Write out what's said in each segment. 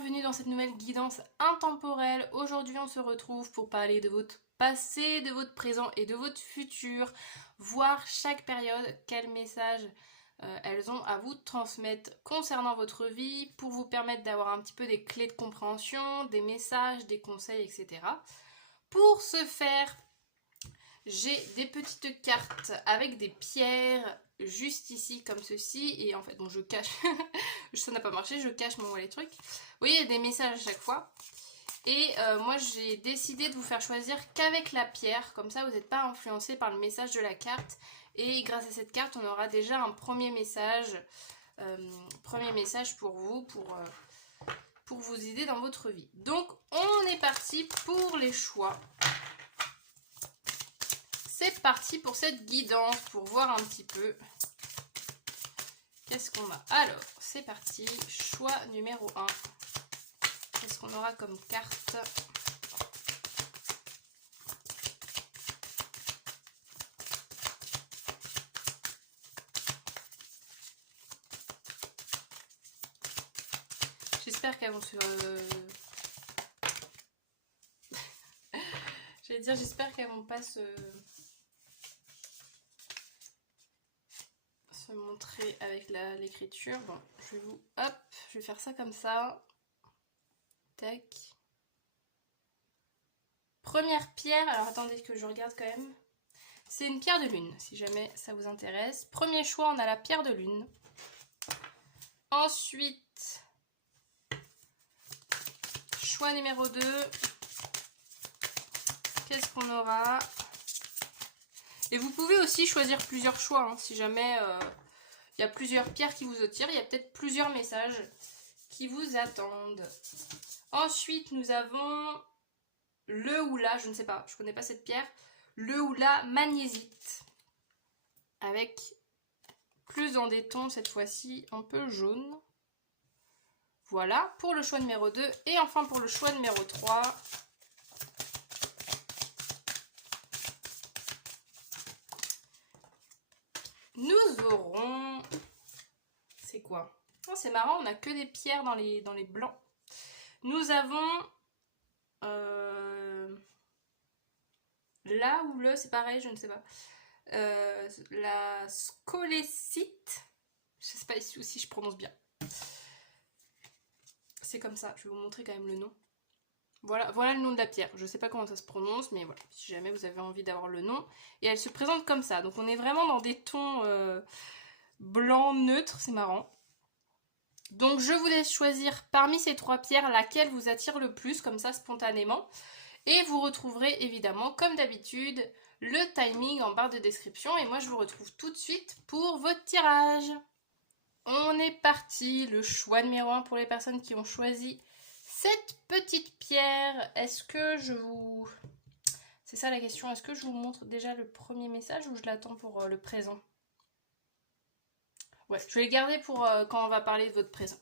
bienvenue dans cette nouvelle guidance intemporelle. Aujourd'hui on se retrouve pour parler de votre passé, de votre présent et de votre futur, voir chaque période quel message elles ont à vous transmettre concernant votre vie pour vous permettre d'avoir un petit peu des clés de compréhension, des messages, des conseils, etc. Pour ce faire, j'ai des petites cartes avec des pierres juste ici comme ceci et en fait bon je cache ça n'a pas marché, je cache les trucs. Vous voyez, il y a des messages à chaque fois et moi j'ai décidé de vous faire choisir qu'avec la pierre, comme ça vous n'êtes pas influencé par le message de la carte et grâce à cette carte on aura déjà un premier message pour vous, pour vous aider dans votre vie. Donc on est parti pour les choix. C'est parti pour cette guidance, pour voir un petit peu qu'est-ce qu'on a. Alors, c'est parti, choix numéro 1. Qu'est-ce qu'on aura comme carte? J'espère qu'elles vont se... J'allais dire, j'espère qu'elles vont pas se montrer avec l'écriture. Bon, je vais vous... Hop, je vais faire ça comme ça. Tac. Première pierre, alors attendez que je regarde quand même. C'est une pierre de lune, si jamais ça vous intéresse. Premier choix, on a la pierre de lune. Ensuite, choix numéro 2. Qu'est-ce qu'on aura? Et vous pouvez aussi choisir plusieurs choix, hein, si jamais il y a plusieurs pierres qui vous attirent. Il y a peut-être plusieurs messages qui vous attendent. Ensuite, nous avons le ou la, je ne sais pas, je ne connais pas cette pierre. Le ou la magnésite. Avec plus dans des tons cette fois-ci, un peu jaune. Voilà, pour le choix numéro 2. Et enfin pour le choix numéro 3... nous aurons... C'est quoi? Oh, c'est marrant, on n'a que des pierres dans les blancs. Nous avons... là ou le, c'est pareil, je ne sais pas. La scolécite. Je ne sais pas si je prononce bien. C'est comme ça, je vais vous montrer quand même le nom. Voilà le nom de la pierre. Je ne sais pas comment ça se prononce, mais voilà, si jamais vous avez envie d'avoir le nom. Et elle se présente comme ça. Donc on est vraiment dans des tons blanc neutre, c'est marrant. Donc je vous laisse choisir parmi ces 3 pierres laquelle vous attire le plus, comme ça spontanément. Et vous retrouverez évidemment, comme d'habitude, le timing en barre de description. Et moi je vous retrouve tout de suite pour votre tirage. On est parti, le choix numéro 1 pour les personnes qui ont choisi cette petite pierre. Est-ce que je vous... C'est ça la question, est-ce que je vous montre déjà le premier message ou je l'attends pour le présent? Ouais, je vais le garder pour quand on va parler de votre présent.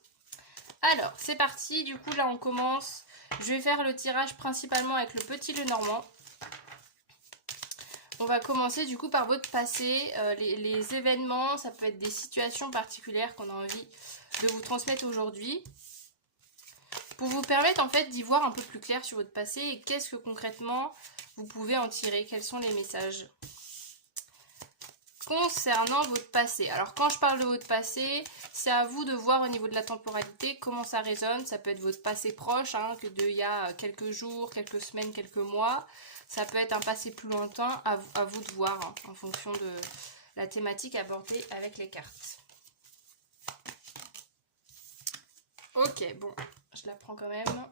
Alors, c'est parti, du coup là on commence. Je vais faire le tirage principalement avec le petit Lenormand. On va commencer du coup par votre passé, les événements, ça peut être des situations particulières qu'on a envie de vous transmettre aujourd'hui. Pour vous permettre en fait d'y voir un peu plus clair sur votre passé et qu'est-ce que concrètement vous pouvez en tirer, quels sont les messages concernant votre passé. Alors quand je parle de votre passé, c'est à vous de voir au niveau de la temporalité comment ça résonne. Ça peut être votre passé proche, hein, que d'il y a quelques jours, quelques semaines, quelques mois. Ça peut être un passé plus lointain, à vous de voir, hein, en fonction de la thématique abordée avec les cartes. Ok, bon, je la prends quand même.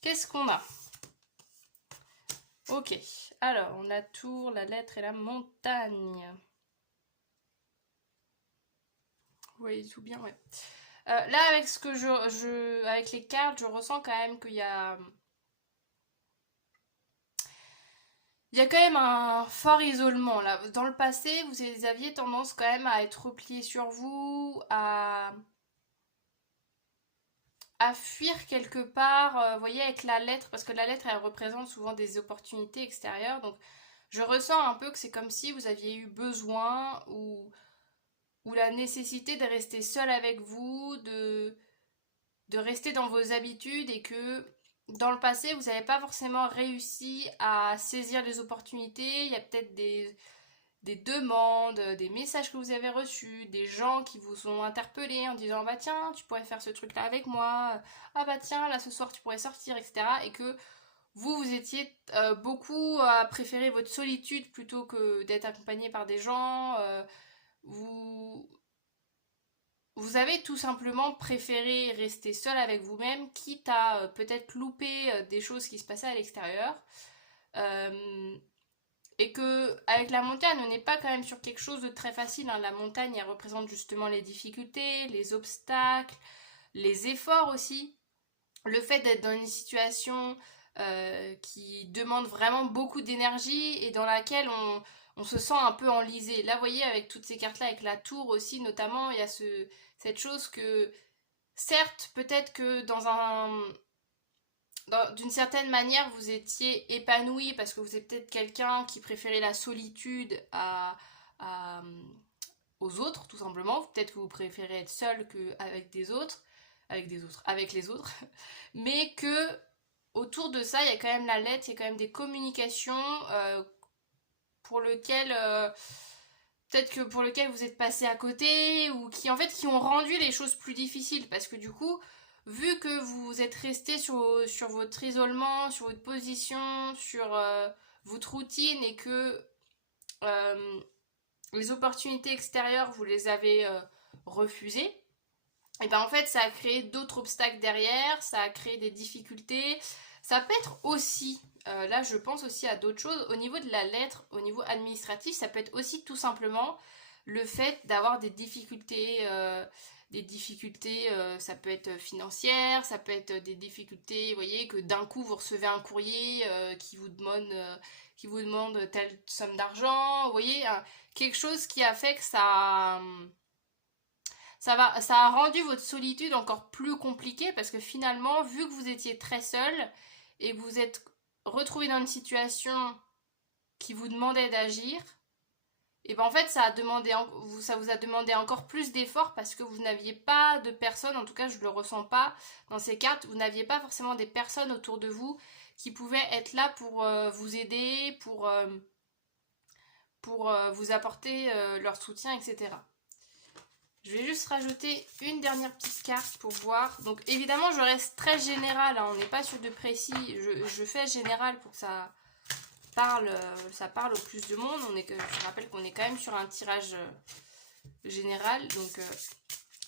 Qu'est-ce qu'on a? Ok, alors on a Tour, la lettre et la montagne. Vous voyez tout bien, ouais. Là, avec ce que avec les cartes, je ressens quand même qu'il y a... Il y a quand même un fort isolement là. Dans le passé, vous aviez tendance quand même à être replié sur vous, à fuir quelque part, vous voyez, avec la lettre, parce que la lettre, elle représente souvent des opportunités extérieures, donc je ressens un peu que c'est comme si vous aviez eu besoin ou la nécessité de rester seul avec vous, de rester dans vos habitudes et que dans le passé, vous n'avez pas forcément réussi à saisir les opportunités. Il y a peut-être des demandes, des messages que vous avez reçus, des gens qui vous ont interpellé en disant bah tiens, tu pourrais faire ce truc-là avec moi, ah bah tiens, là ce soir tu pourrais sortir, etc. Et que vous étiez beaucoup à préférer votre solitude plutôt que d'être accompagné par des gens. Vous, vous avez tout simplement préféré rester seul avec vous-même, quitte à peut-être louper des choses qui se passaient à l'extérieur. Euh, et que avec la montagne, on n'est pas quand même sur quelque chose de très facile, hein. La montagne, elle représente justement les difficultés, les obstacles, les efforts aussi. Le fait d'être dans une situation qui demande vraiment beaucoup d'énergie et dans laquelle on se sent un peu enlisé. Là, vous voyez, avec toutes ces cartes-là, avec la tour aussi, notamment, il y a cette chose que, certes, peut-être que d'une certaine manière, vous étiez épanoui parce que vous êtes peut-être quelqu'un qui préférait la solitude à, aux autres, tout simplement. Peut-être que vous préférez être seul qu'avec avec les autres. Mais que autour de ça, il y a quand même la lettre, il y a quand même des communications pour lesquelles peut-être que pour lequel vous êtes passé à côté ou qui en fait qui ont rendu les choses plus difficiles parce que du coup vu que vous êtes resté sur votre isolement, sur votre position, sur votre routine et que euh, les opportunités extérieures vous les avez refusées, et ben en fait ça a créé d'autres obstacles derrière, ça a créé des difficultés. Ça peut être aussi, là je pense aussi à d'autres choses, au niveau de la lettre, au niveau administratif, ça peut être aussi tout simplement le fait d'avoir des difficultés, ça peut être financière, ça peut être des difficultés, vous voyez, que d'un coup vous recevez un courrier qui vous demande telle somme d'argent, vous voyez, quelque chose qui a fait que ça a rendu votre solitude encore plus compliquée parce que finalement, vu que vous étiez très seul et que vous êtes retrouvé dans une situation qui vous demandait d'agir, et ben en fait ça vous a demandé encore plus d'efforts parce que vous n'aviez pas de personnes, en tout cas je ne le ressens pas dans ces cartes, vous n'aviez pas forcément des personnes autour de vous qui pouvaient être là pour vous aider, pour vous apporter leur soutien, etc. Je vais juste rajouter une dernière petite carte pour voir. Donc évidemment je reste très général, hein, on n'est pas sur de précis. Je fais général pour que ça parle au plus de monde. Je rappelle qu'on est quand même sur un tirage général. Donc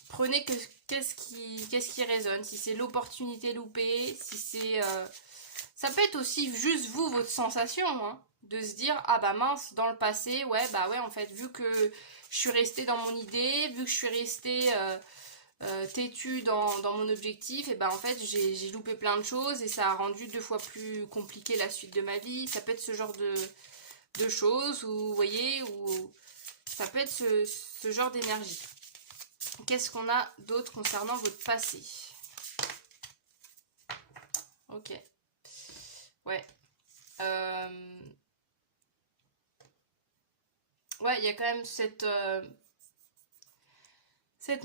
prenez qu'est-ce qui résonne. Si c'est l'opportunité loupée, si c'est... ça peut être aussi juste vous, votre sensation, hein, de se dire, ah bah mince, dans le passé, ouais, bah ouais, en fait, vu que je suis restée dans mon idée, vu que je suis restée têtue dans mon objectif, et ben en fait, j'ai loupé plein de choses et ça a rendu 2 fois plus compliqué la suite de ma vie. Ça peut être ce genre de choses, ou vous voyez, ou ça peut être ce genre d'énergie. Qu'est-ce qu'on a d'autre concernant votre passé? Ok. Ouais. Ouais, il y a quand même cette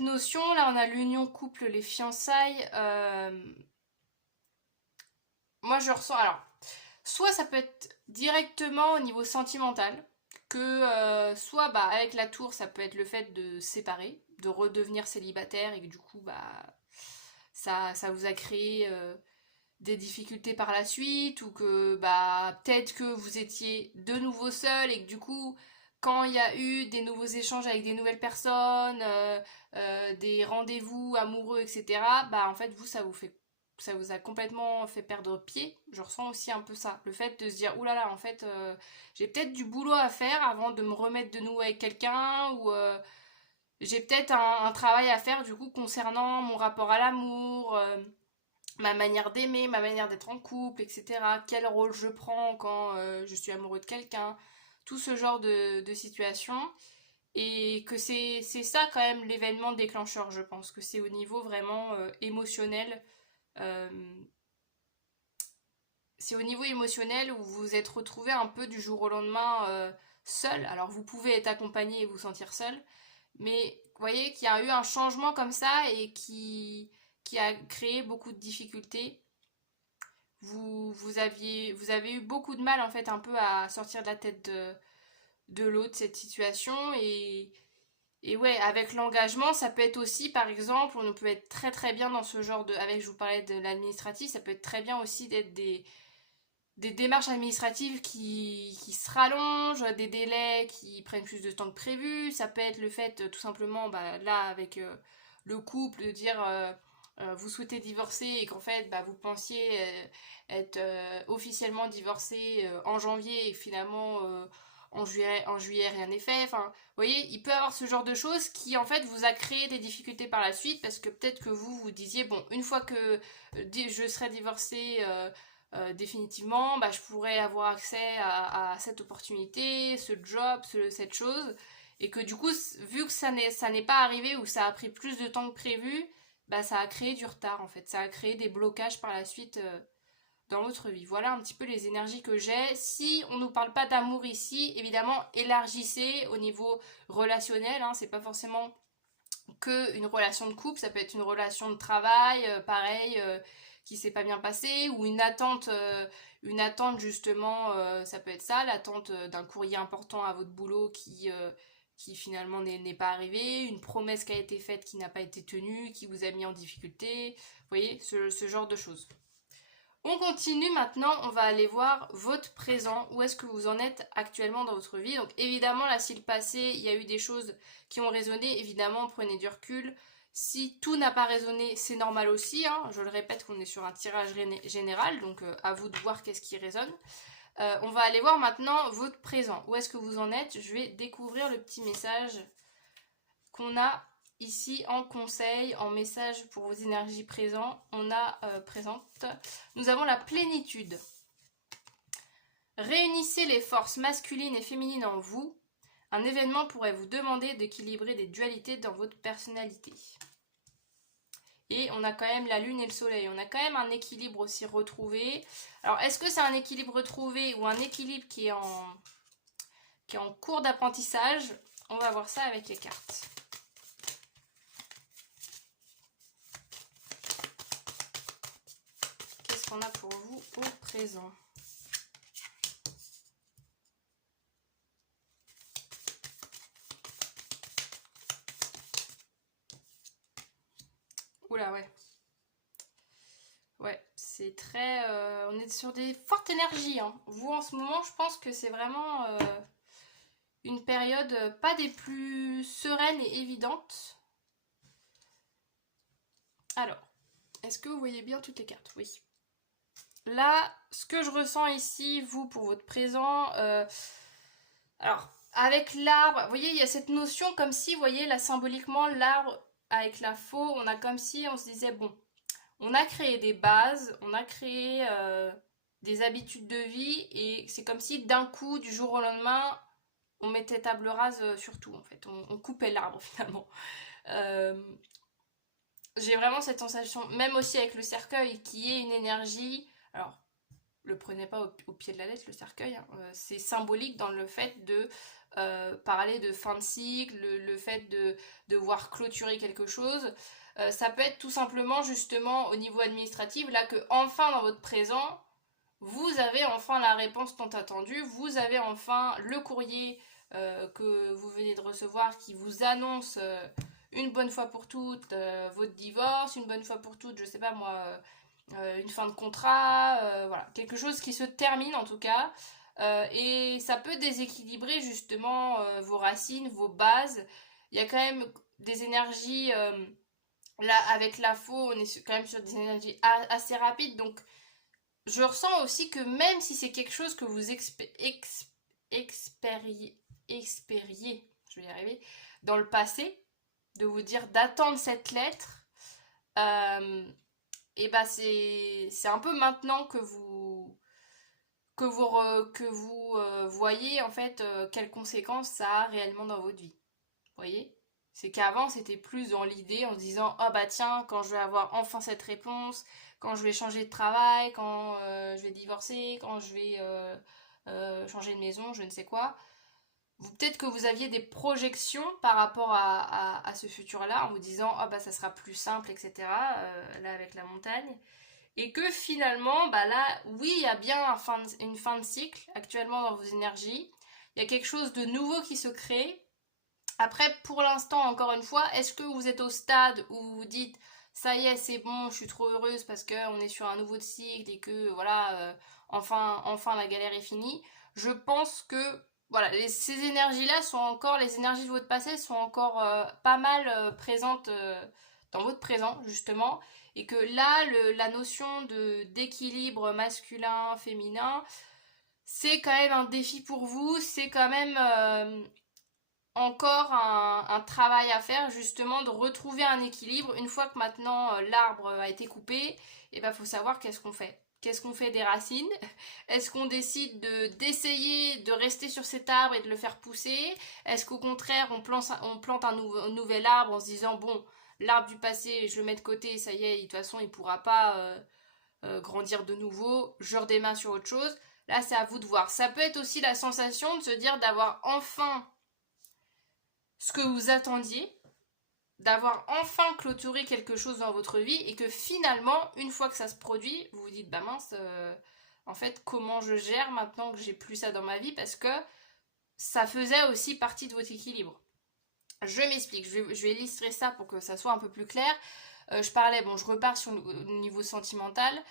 notion. Là, on a l'union couple, les fiançailles. Moi, je ressens... Alors, soit ça peut être directement au niveau sentimental, que soit bah, avec la tour, ça peut être le fait de se séparer, de redevenir célibataire et que du coup, bah, ça vous a créé des difficultés par la suite ou que bah peut-être que vous étiez de nouveau seul et que du coup quand il y a eu des nouveaux échanges avec des nouvelles personnes, des rendez-vous amoureux, etc., bah en fait vous ça vous a complètement fait perdre pied. Je ressens aussi un peu ça, le fait de se dire oulala, en fait j'ai peut-être du boulot à faire avant de me remettre de nouveau avec quelqu'un, ou j'ai peut-être un travail à faire du coup concernant mon rapport à l'amour, ma manière d'aimer, ma manière d'être en couple, etc. Quel rôle je prends quand je suis amoureux de quelqu'un, tout ce genre de situations. Et que c'est ça quand même l'événement déclencheur, je pense, que c'est au niveau vraiment émotionnel. Euh, c'est au niveau émotionnel où vous vous êtes retrouvé un peu du jour au lendemain seul. Alors vous pouvez être accompagné et vous sentir seul, mais vous voyez qu'il y a eu un changement comme ça et qui a créé beaucoup de difficultés. Vous avez eu beaucoup de mal en fait un peu à sortir de la tête de l'eau de cette situation et ouais, avec l'engagement, ça peut être aussi, par exemple, on peut être très très bien dans ce genre de... Avec, je vous parlais de l'administratif, ça peut être très bien aussi d'être des démarches administratives qui se rallongent, des délais qui prennent plus de temps que prévu. Ça peut être le fait, tout simplement, bah, là, avec le couple, de dire vous souhaitez divorcer et qu'en fait, bah, vous pensiez être officiellement divorcé en janvier et finalement en juillet rien n'est fait. Enfin, vous voyez, il peut y avoir ce genre de choses qui en fait vous a créé des difficultés par la suite parce que peut-être que vous disiez bon, une fois que je serai divorcée définitivement, bah, je pourrais avoir accès à cette opportunité, ce job, cette chose, et que du coup, vu que ça n'est pas arrivé ou ça a pris plus de temps que prévu, bah, ça a créé du retard en fait, ça a créé des blocages par la suite dans votre vie. Voilà un petit peu les énergies que j'ai. Si on ne nous parle pas d'amour ici, évidemment, élargissez au niveau relationnel, hein, c'est pas forcément que une relation de couple, ça peut être une relation de travail, pareil, qui s'est pas bien passée, ou une attente justement, ça peut être ça, l'attente d'un courrier important à votre boulot qui finalement n'est pas arrivé, une promesse qui a été faite qui n'a pas été tenue, qui vous a mis en difficulté, vous voyez, ce genre de choses. On continue maintenant, on va aller voir votre présent, où est-ce que vous en êtes actuellement dans votre vie. Donc évidemment, là, si le passé, il y a eu des choses qui ont résonné, évidemment, prenez du recul. Si tout n'a pas résonné, c'est normal aussi, hein. Je le répète qu'on est sur un tirage général, donc à vous de voir qu'est-ce qui résonne. On va aller voir maintenant votre présent, où est-ce que vous en êtes. Je vais découvrir le petit message qu'on a ici en conseil, en message pour vos énergies présentes, nous avons la plénitude. Réunissez les forces masculines et féminines en vous. Un événement pourrait vous demander d'équilibrer des dualités dans votre personnalité. Et on a quand même la lune et le soleil. On a quand même un équilibre aussi retrouvé. Alors, est-ce que c'est un équilibre retrouvé ou un équilibre qui est en cours d'apprentissage? On va voir ça avec les cartes. Qu'est-ce qu'on a pour vous au présent? Oula, ouais. Ouais, c'est très... on est sur des fortes énergies, hein. Vous, en ce moment, je pense que c'est vraiment une période pas des plus sereines et évidentes. Alors, est-ce que vous voyez bien toutes les cartes? Oui. Là, ce que je ressens ici, vous, pour votre présent... alors, avec l'arbre, vous voyez, il y a cette notion comme si, vous voyez, là, symboliquement, l'arbre avec la faux, on a comme si on se disait, bon, on a créé des bases, on a créé des habitudes de vie, et c'est comme si d'un coup, du jour au lendemain, on mettait table rase sur tout, en fait. On coupait l'arbre, finalement. J'ai vraiment cette sensation, même aussi avec le cercueil, qui est une énergie... Alors, le prenez pas au pied de la lettre, le cercueil, hein. C'est symbolique dans le fait de parler de fin de cycle, le fait de devoir clôturer quelque chose. Ça peut être tout simplement justement au niveau administratif, là que enfin dans votre présent, vous avez enfin la réponse tant attendue, vous avez enfin le courrier que vous venez de recevoir qui vous annonce une bonne fois pour toutes votre divorce, une bonne fois pour toutes, je sais pas moi, une fin de contrat, voilà, quelque chose qui se termine en tout cas. Et ça peut déséquilibrer justement vos racines, vos bases. Il y a quand même des énergies, là avec la faux, on est quand même sur des énergies assez rapides. Donc je ressens aussi que même si c'est quelque chose que vous expériez, je vais y arriver, dans le passé, de vous dire d'attendre cette lettre, et bah c'est un peu maintenant que vous voyez en fait quelles conséquences ça a réellement dans votre vie. Vous voyez? C'est qu'avant c'était plus dans l'idée en se disant ah bah tiens, quand je vais avoir enfin cette réponse, quand je vais changer de travail, quand je vais divorcer, quand je vais changer de maison, je ne sais quoi. peut-être que vous aviez des projections par rapport à ce futur-là, en vous disant, ah bah ça sera plus simple, etc. Là avec la montagne. Et que finalement, bah là, oui, il y a bien une fin de cycle actuellement dans vos énergies. Il y a quelque chose de nouveau qui se crée. Après, pour l'instant, encore une fois, est-ce que vous êtes au stade où vous dites, ça y est, c'est bon, je suis trop heureuse parce qu'on est sur un nouveau cycle et que voilà, enfin la galère est finie. Je pense que voilà, ces énergies-là sont encore, les énergies de votre passé sont encore pas mal présentes dans votre présent, justement. Et que là, la notion d'équilibre masculin-féminin, c'est quand même un défi pour vous, c'est quand même encore un travail à faire, justement, de retrouver un équilibre. Une fois que maintenant l'arbre a été coupé, et ben faut savoir qu'est-ce qu'on fait. Qu'est-ce qu'on fait des racines? Est-ce qu'on décide d'essayer de rester sur cet arbre et de le faire pousser? Est-ce qu'au contraire on plante un nouvel arbre en se disant bon, l'arbre du passé je le mets de côté, ça y est, de toute façon il pourra pas grandir de nouveau, je redémarre sur autre chose. Là c'est à vous de voir. Ça peut être aussi la sensation de se dire d'avoir enfin ce que vous attendiez, d'avoir enfin clôturé quelque chose dans votre vie et que finalement, une fois que ça se produit, vous vous dites bah mince, en fait, comment je gère maintenant que j'ai plus ça dans ma vie parce que ça faisait aussi partie de votre équilibre. Je m'explique, je vais illustrer ça pour que ça soit un peu plus clair. Je repars sur le niveau sentimental.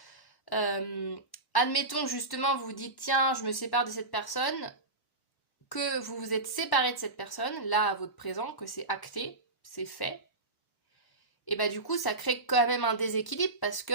Admettons justement, vous vous dites tiens, je me sépare de cette personne, que vous vous êtes séparé de cette personne, là à votre présent, que c'est acté, c'est fait, et bah du coup ça crée quand même un déséquilibre parce que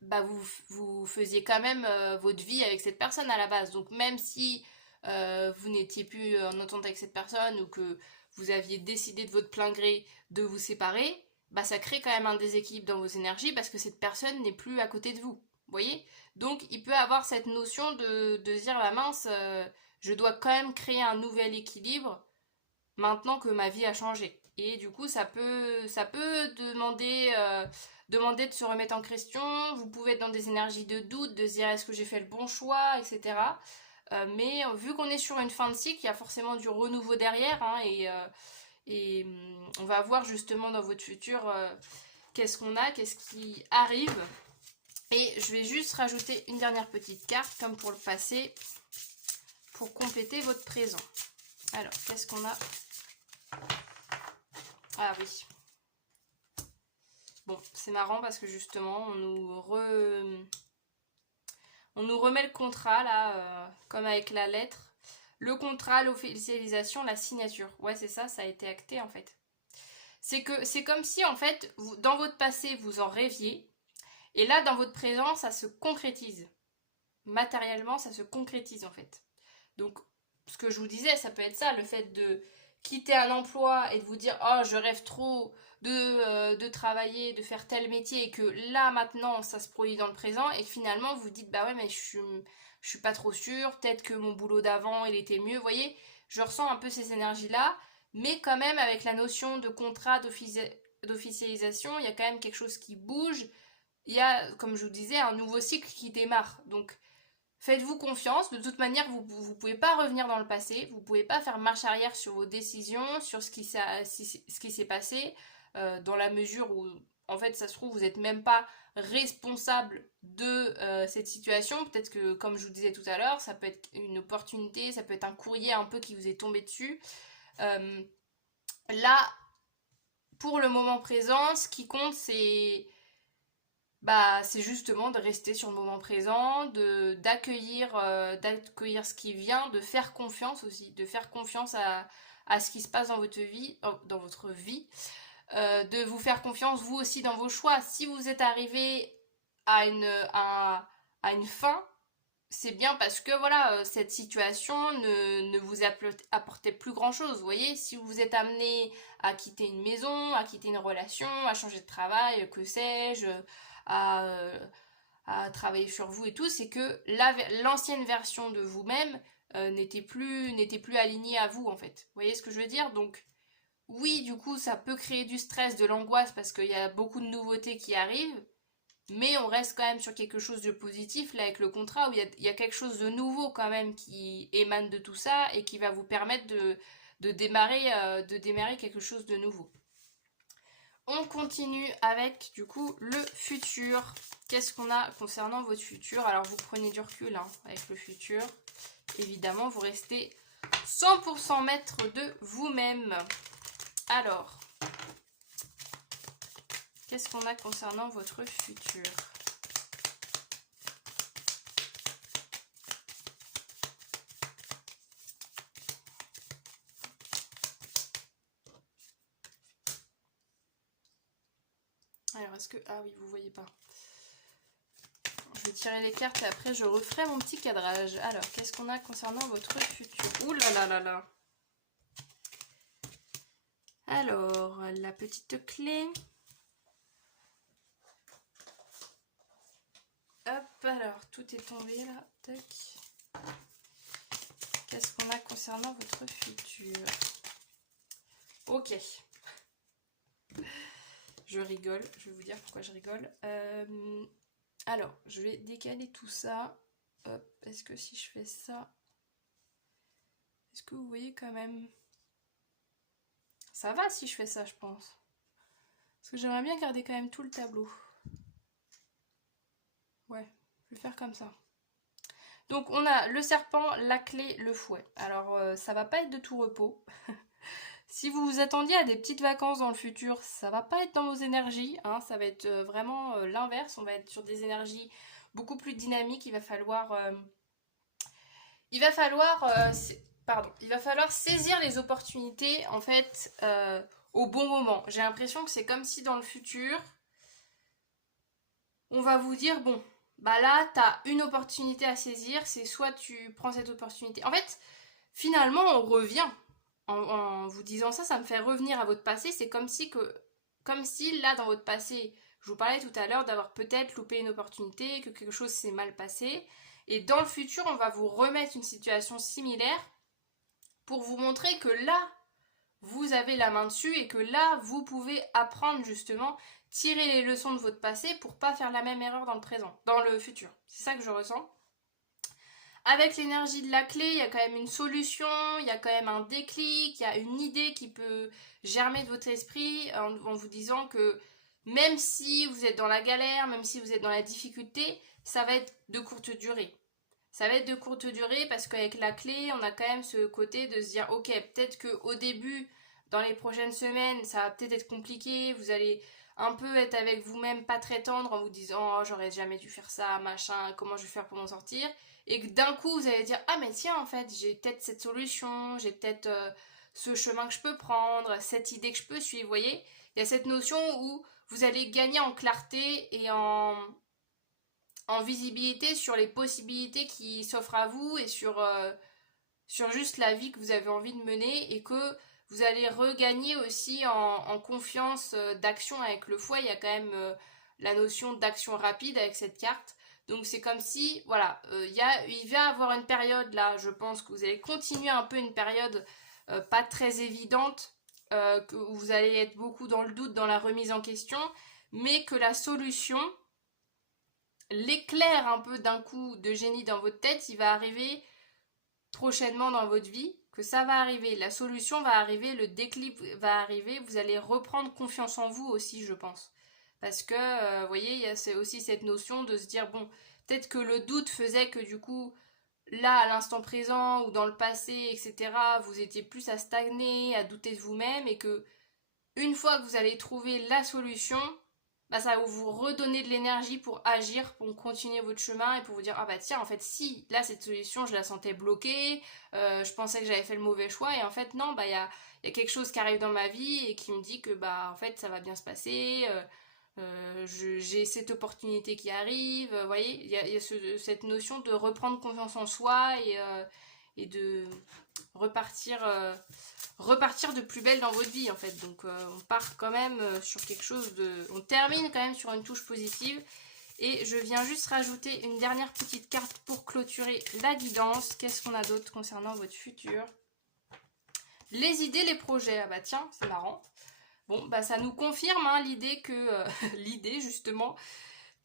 bah vous faisiez quand même votre vie avec cette personne à la base. Donc même si vous n'étiez plus en entente avec cette personne ou que vous aviez décidé de votre plein gré de vous séparer, bah ça crée quand même un déséquilibre dans vos énergies parce que cette personne n'est plus à côté de vous. Vous voyez? Donc il peut avoir cette notion de se dire la mince, je dois quand même créer un nouvel équilibre maintenant que ma vie a changé. Et du coup, ça peut demander de se remettre en question. Vous pouvez être dans des énergies de doute, de se dire est-ce que j'ai fait le bon choix, etc. Mais vu qu'on est sur une fin de cycle, il y a forcément du renouveau derrière. Hein, et on va voir justement dans votre futur qu'est-ce qu'on a, qu'est-ce qui arrive. Et je vais juste rajouter une dernière petite carte, comme pour le passé, pour compléter votre présent. Alors, qu'est-ce qu'on a? Ah oui. Bon, c'est marrant parce que justement, on nous remet le contrat, là, comme avec la lettre. Le contrat, l'officialisation, la signature. Ouais, c'est ça, ça a été acté, en fait. C'est comme si, en fait, dans votre passé, vous en rêviez. Et là, dans votre présent, ça se concrétise. Matériellement, ça se concrétise, en fait. Donc, ce que je vous disais, ça peut être ça, le fait de quitter un emploi et de vous dire oh je rêve trop de travailler, de faire tel métier et que là maintenant ça se produit dans le présent et que finalement vous dites bah ouais mais je suis pas trop sûre, peut-être que mon boulot d'avant il était mieux, vous voyez, je ressens un peu ces énergies là, mais quand même avec la notion de contrat d'officialisation, il y a quand même quelque chose qui bouge, il y a comme je vous disais un nouveau cycle qui démarre, donc faites-vous confiance, de toute manière vous ne pouvez pas revenir dans le passé, vous ne pouvez pas faire marche arrière sur vos décisions, sur ce qui s'est passé, dans la mesure où en fait ça se trouve vous n'êtes même pas responsable de cette situation, peut-être que comme je vous disais tout à l'heure, ça peut être une opportunité, ça peut être un courrier un peu qui vous est tombé dessus. Là, pour le moment présent, ce qui compte c'est justement de rester sur le moment présent, d'accueillir ce qui vient, de faire confiance aussi, de faire confiance à ce qui se passe dans votre vie, de vous faire confiance vous aussi dans vos choix. Si vous êtes arrivé à une fin, c'est bien parce que voilà, cette situation ne vous apportait plus grand chose. Vous voyez, si vous êtes amené à quitter une maison, à quitter une relation, à changer de travail, que sais-je, à, à travailler sur vous et tout, c'est que l'ancienne version de vous-même n'était plus alignée à vous en fait. Vous voyez ce que je veux dire? Donc oui, du coup, ça peut créer du stress, de l'angoisse parce qu'il y a beaucoup de nouveautés qui arrivent, Mais on reste quand même sur quelque chose de positif, là, avec le contrat, où il y a quelque chose de nouveau quand même qui émane de tout ça et qui va vous permettre de démarrer quelque chose de nouveau. On continue avec, du coup, le futur. Qu'est-ce qu'on a concernant votre futur? Alors, vous prenez du recul hein, avec le futur. Évidemment, vous restez 100% maître de vous-même. Alors, qu'est-ce qu'on a concernant votre futur? Alors, est-ce que... Ah oui, vous voyez pas. Je vais tirer les cartes et après je referai mon petit cadrage. Alors, qu'est-ce qu'on a concernant votre futur? Ouh là là là là. Alors, la petite clé. Hop, alors, tout est tombé là. Tac. Qu'est-ce qu'on a concernant votre futur? Ok. Je rigole, je vais vous dire pourquoi je rigole. Alors, je vais décaler tout ça. Hop, est-ce que si je fais ça... Est-ce que vous voyez quand même... Ça va si je fais ça, je pense. Parce que j'aimerais bien garder quand même tout le tableau. Ouais, je vais faire comme ça. Donc on a le serpent, la clé, le fouet. Alors ça va pas être de tout repos. Si vous vous attendiez à des petites vacances dans le futur, ça va pas être dans vos énergies. Hein, ça va être vraiment l'inverse. On va être sur des énergies beaucoup plus dynamiques. Il va falloir saisir les opportunités en fait au bon moment. J'ai l'impression que c'est comme si dans le futur, on va vous dire bon, bah là t'as une opportunité à saisir, c'est soit tu prends cette opportunité. En fait, finalement on revient en vous disant ça, ça me fait revenir à votre passé. C'est comme si là dans votre passé, je vous parlais tout à l'heure d'avoir peut-être loupé une opportunité, que quelque chose s'est mal passé. Et dans le futur, on va vous remettre une situation similaire pour vous montrer que là, vous avez la main dessus et que là, vous pouvez apprendre justement, tirer les leçons de votre passé pour pas faire la même erreur dans le présent, dans le futur. C'est ça que je ressens. Avec l'énergie de la clé, il y a quand même une solution, il y a quand même un déclic, il y a une idée qui peut germer de votre esprit en vous disant que même si vous êtes dans la galère, même si vous êtes dans la difficulté, ça va être de courte durée. Ça va être de courte durée parce qu'avec la clé, on a quand même ce côté de se dire ok, peut-être qu'au début, dans les prochaines semaines, ça va peut-être être compliqué, vous allez un peu être avec vous-même pas très tendre en vous disant oh, j'aurais jamais dû faire ça, machin, comment je vais faire pour m'en sortir. Et que d'un coup, vous allez dire ah, mais tiens, en fait, j'ai peut-être cette solution, j'ai peut-être ce chemin que je peux prendre, cette idée que je peux suivre, vous voyez. Il y a cette notion où vous allez gagner en clarté et en visibilité sur les possibilités qui s'offrent à vous et sur juste la vie que vous avez envie de mener et que vous allez regagner aussi en confiance d'action avec le foie. Il y a quand même la notion d'action rapide avec cette carte. Donc c'est comme si, voilà, il va y avoir une période là, je pense que vous allez continuer un peu une période pas très évidente, où vous allez être beaucoup dans le doute, dans la remise en question, mais que la solution, l'éclair un peu d'un coup de génie dans votre tête, il va arriver prochainement dans votre vie, que ça va arriver, la solution va arriver, le déclic va arriver, vous allez reprendre confiance en vous aussi, je pense. Parce que, vous voyez, il y a aussi cette notion de se dire, bon, peut-être que le doute faisait que du coup, là, à l'instant présent ou dans le passé, etc., vous étiez plus à stagner, à douter de vous-même, et que une fois que vous allez trouver la solution, bah, ça va vous redonner de l'énergie pour agir, pour continuer votre chemin et pour vous dire ah bah tiens en fait si là cette solution je la sentais bloquée, je pensais que j'avais fait le mauvais choix et en fait non bah il y a quelque chose qui arrive dans ma vie et qui me dit que bah en fait ça va bien se passer, j'ai cette opportunité qui arrive, vous voyez il y a cette notion de reprendre confiance en soi et de repartir de plus belle dans votre vie en fait. Donc on part quand même sur quelque chose de... On termine quand même sur une touche positive. Et je viens juste rajouter une dernière petite carte pour clôturer la guidance. Qu'est-ce qu'on a d'autre concernant votre futur? Les idées, les projets. Ah bah tiens, c'est marrant. Bon, bah ça nous confirme hein, l'idée que... l'idée justement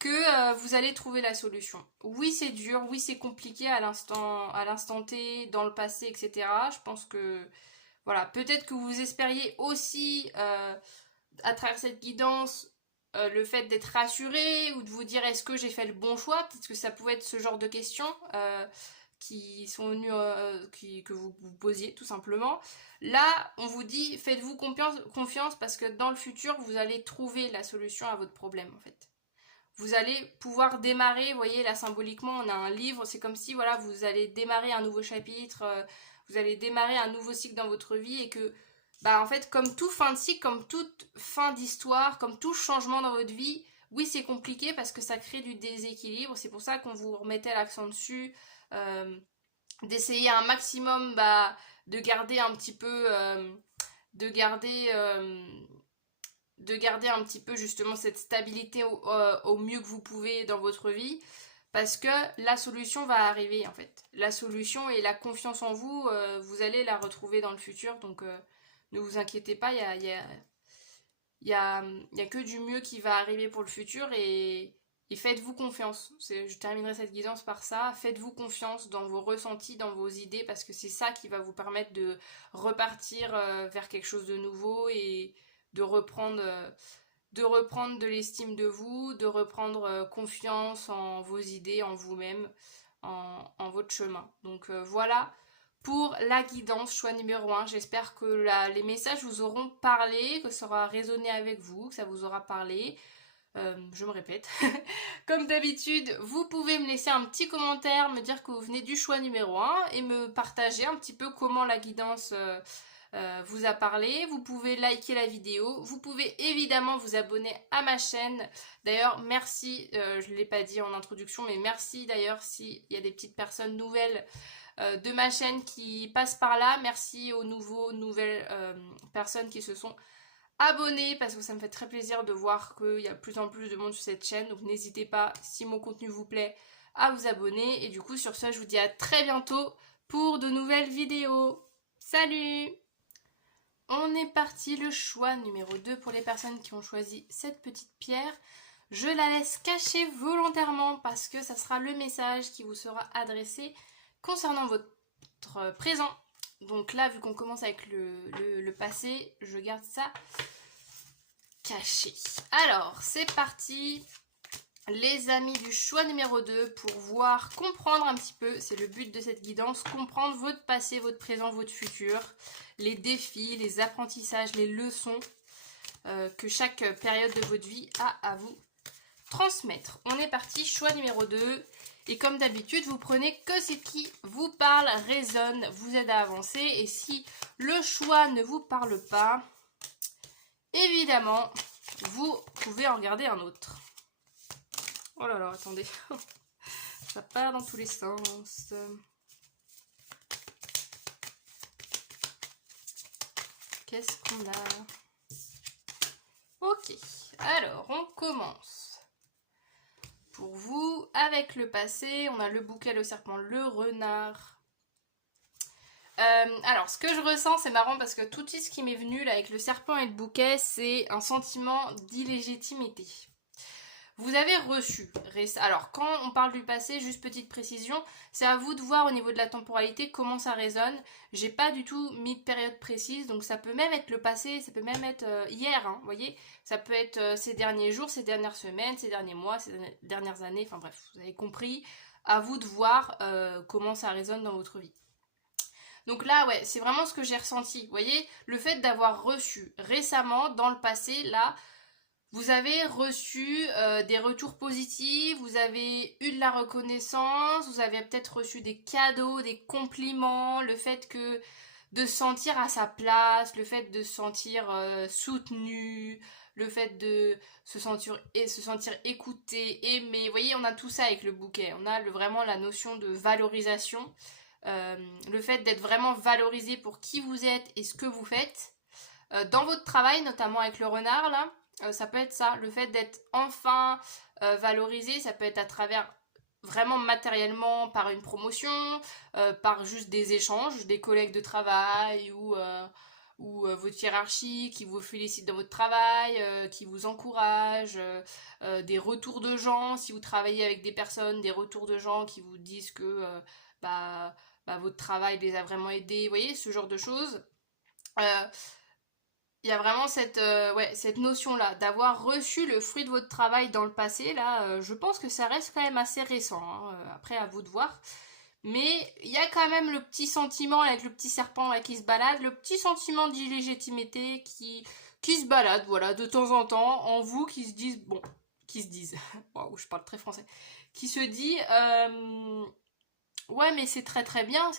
que vous allez trouver la solution. Oui, c'est dur, oui, c'est compliqué à l'instant T, dans le passé, etc. Je pense que, voilà, peut-être que vous espériez aussi, à travers cette guidance, le fait d'être rassuré ou de vous dire est-ce que j'ai fait le bon choix. Peut-être que ça pouvait être ce genre de questions qui sont venues, que vous vous posiez tout simplement. Là, on vous dit faites-vous confiance parce que dans le futur, vous allez trouver la solution à votre problème en fait. Vous allez pouvoir démarrer, vous voyez là symboliquement on a un livre, c'est comme si voilà vous allez démarrer un nouveau chapitre, vous allez démarrer un nouveau cycle dans votre vie et que bah en fait comme tout fin de cycle, comme toute fin d'histoire, comme tout changement dans votre vie, oui c'est compliqué parce que ça crée du déséquilibre, c'est pour ça qu'on vous remettait l'accent dessus, euh, d'essayer un maximum de garder un petit peu, de garder... de garder un petit peu justement cette stabilité au mieux que vous pouvez dans votre vie parce que la solution va arriver en fait. La solution et la confiance en vous, vous allez la retrouver dans le futur donc ne vous inquiétez pas, il y a que du mieux qui va arriver pour le futur et faites-vous confiance. Je terminerai cette guidance par ça. Faites-vous confiance dans vos ressentis, dans vos idées parce que c'est ça qui va vous permettre de repartir vers quelque chose de nouveau et de reprendre, de l'estime de vous, de reprendre confiance en vos idées, en vous-même, en votre chemin. Donc voilà pour la guidance, choix numéro 1. J'espère que les messages vous auront parlé, que ça aura résonné avec vous, que ça vous aura parlé. Je me répète. Comme d'habitude, vous pouvez me laisser un petit commentaire, me dire que vous venez du choix numéro 1 et me partager un petit peu comment la guidance vous a parlé. Vous pouvez liker la vidéo. Vous pouvez évidemment vous abonner à ma chaîne. D'ailleurs, merci, je ne l'ai pas dit en introduction, mais merci d'ailleurs s'il y a des petites personnes nouvelles de ma chaîne qui passent par là. Merci aux nouvelles personnes qui se sont abonnés parce que ça me fait très plaisir de voir qu'il y a de plus en plus de monde sur cette chaîne. Donc n'hésitez pas, si mon contenu vous plaît, à vous abonner. Et du coup, sur ce, je vous dis à très bientôt pour de nouvelles vidéos. Salut! On est parti, le choix numéro 2 pour les personnes qui ont choisi cette petite pierre. Je la laisse cachée volontairement parce que ça sera le message qui vous sera adressé concernant votre présent. Donc là, vu qu'on commence avec le passé, je garde ça caché. Alors, c'est parti, les amis du choix numéro 2, pour voir, comprendre un petit peu, c'est le but de cette guidance, comprendre votre passé, votre présent, votre futur, les défis, les apprentissages, les leçons que chaque période de votre vie a à vous transmettre. On est parti, choix numéro 2. Et comme d'habitude, vous prenez que ce qui vous parle, résonne, vous aide à avancer. Et si le choix ne vous parle pas, évidemment, vous pouvez en regarder un autre. Oh là là, attendez. Ça part dans tous les sens. Qu'est-ce qu'on a? Ok, alors on commence. Pour vous, avec le passé, on a le bouquet, le serpent, le renard. Alors, ce que je ressens, c'est marrant parce que tout ce qui m'est venu là avec le serpent et le bouquet, c'est un sentiment d'illégitimité. Vous avez reçu. Alors, quand on parle du passé, juste petite précision, c'est à vous de voir au niveau de la temporalité comment ça résonne. J'ai pas du tout mis de période précise, donc ça peut même être le passé, ça peut même être hier, hein, vous voyez. Ça peut être ces derniers jours, ces dernières semaines, ces derniers mois, ces dernières années, enfin bref, vous avez compris. À vous de voir comment ça résonne dans votre vie. Donc là, ouais, c'est vraiment ce que j'ai ressenti. Vous voyez, le fait d'avoir reçu récemment, dans le passé, là, vous avez reçu des retours positifs, vous avez eu de la reconnaissance, vous avez peut-être reçu des cadeaux, des compliments, le fait que de se sentir à sa place, le fait de se sentir soutenu, le fait de se sentir écouté, aimé. Vous voyez, on a tout ça avec le bouquet. On a vraiment la notion de valorisation, le fait d'être vraiment valorisé pour qui vous êtes et ce que vous faites. Dans votre travail, notamment avec le renard, là, ça peut être ça, le fait d'être enfin valorisé, ça peut être à travers vraiment matériellement par une promotion, par juste des échanges, des collègues de travail ou votre hiérarchie qui vous félicite dans votre travail, qui vous encourage, des retours de gens, si vous travaillez avec des personnes, des retours de gens qui vous disent que bah, votre travail les a vraiment aidés, vous voyez, ce genre de choses. Euh, il y a vraiment cette notion-là, d'avoir reçu le fruit de votre travail dans le passé, là, je pense que ça reste quand même assez récent, hein, après à vous de voir. Mais il y a quand même le petit sentiment avec le petit serpent là, qui se balade, le petit sentiment d'illégitimité qui se balade, voilà, de temps en temps, en vous, qui se disent, bon, qui se disent, waouh, je parle très français, qui se dit, ouais, mais c'est très bien,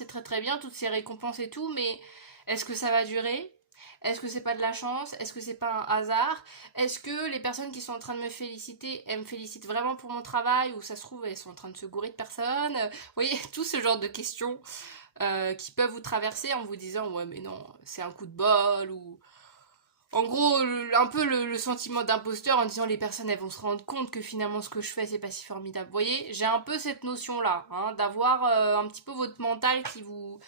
toutes ces récompenses et tout, mais est-ce que ça va durer? Est-ce que c'est pas de la chance? Est-ce que c'est pas un hasard? Est-ce que les personnes qui sont en train de me féliciter, elles me félicitent vraiment pour mon travail? Ou ça se trouve, elles sont en train de se gourer de personnes? Vous voyez, tout ce genre de questions qui peuvent vous traverser en vous disant, ouais, mais non, c'est un coup de bol, ou en gros, un peu le sentiment d'imposteur en disant les personnes elles vont se rendre compte que finalement ce que je fais c'est pas si formidable. Vous voyez, j'ai un peu cette notion là, hein, d'avoir un petit peu votre mental qui vous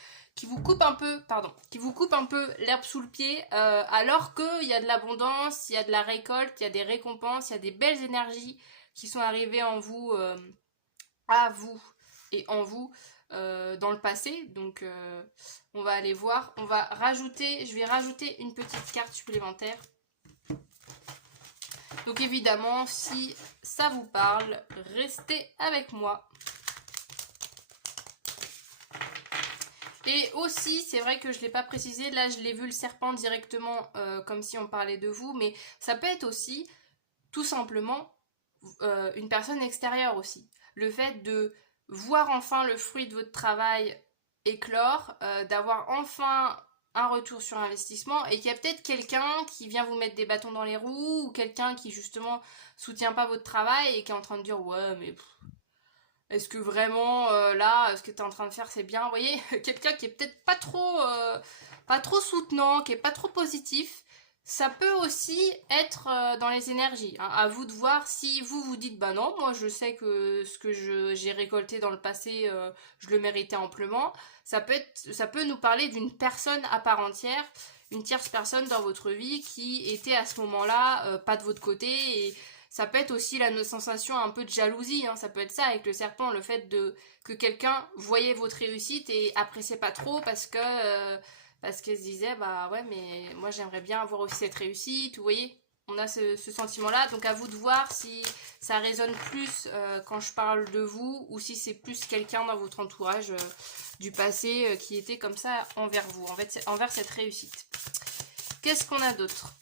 coupe un peu, pardon, qui vous coupe un peu l'herbe sous le pied, alors qu'il y a de l'abondance, il y a de la récolte, il y a des récompenses, il y a des belles énergies qui sont arrivées en vous, à vous et en vous dans le passé. Donc on va aller voir. On va rajouter, je vais rajouter une petite carte supplémentaire. Donc évidemment, si ça vous parle, restez avec moi. Et aussi, c'est vrai que je ne l'ai pas précisé, là je l'ai vu le serpent directement comme si on parlait de vous, mais ça peut être aussi tout simplement une personne extérieure aussi. Le fait de voir enfin le fruit de votre travail éclore, d'avoir enfin un retour sur investissement et qu'il y a peut-être quelqu'un qui vient vous mettre des bâtons dans les roues ou quelqu'un qui justement soutient pas votre travail et qui est en train de dire ouais mais est-ce que vraiment là ce que tu es en train de faire c'est bien, vous voyez, quelqu'un qui est peut-être pas trop soutenant, qui est pas trop positif. Ça peut aussi être dans les énergies, hein. À vous de voir si vous vous dites bah non, moi je sais que ce que j'ai récolté dans le passé, je le méritais amplement. Ça peut nous parler d'une personne à part entière, une tierce personne dans votre vie qui était à ce moment-là pas de votre côté. Et ça peut être aussi la sensation un peu de jalousie, hein. Ça peut être ça avec le serpent, le fait que quelqu'un voyait votre réussite et appréciait pas trop parce qu'elle se disait bah ouais mais moi j'aimerais bien avoir aussi cette réussite, vous voyez, on a ce sentiment là, donc à vous de voir si ça résonne plus quand je parle de vous ou si c'est plus quelqu'un dans votre entourage du passé qui était comme ça envers vous, en fait, envers cette réussite. Qu'est-ce qu'on a d'autre?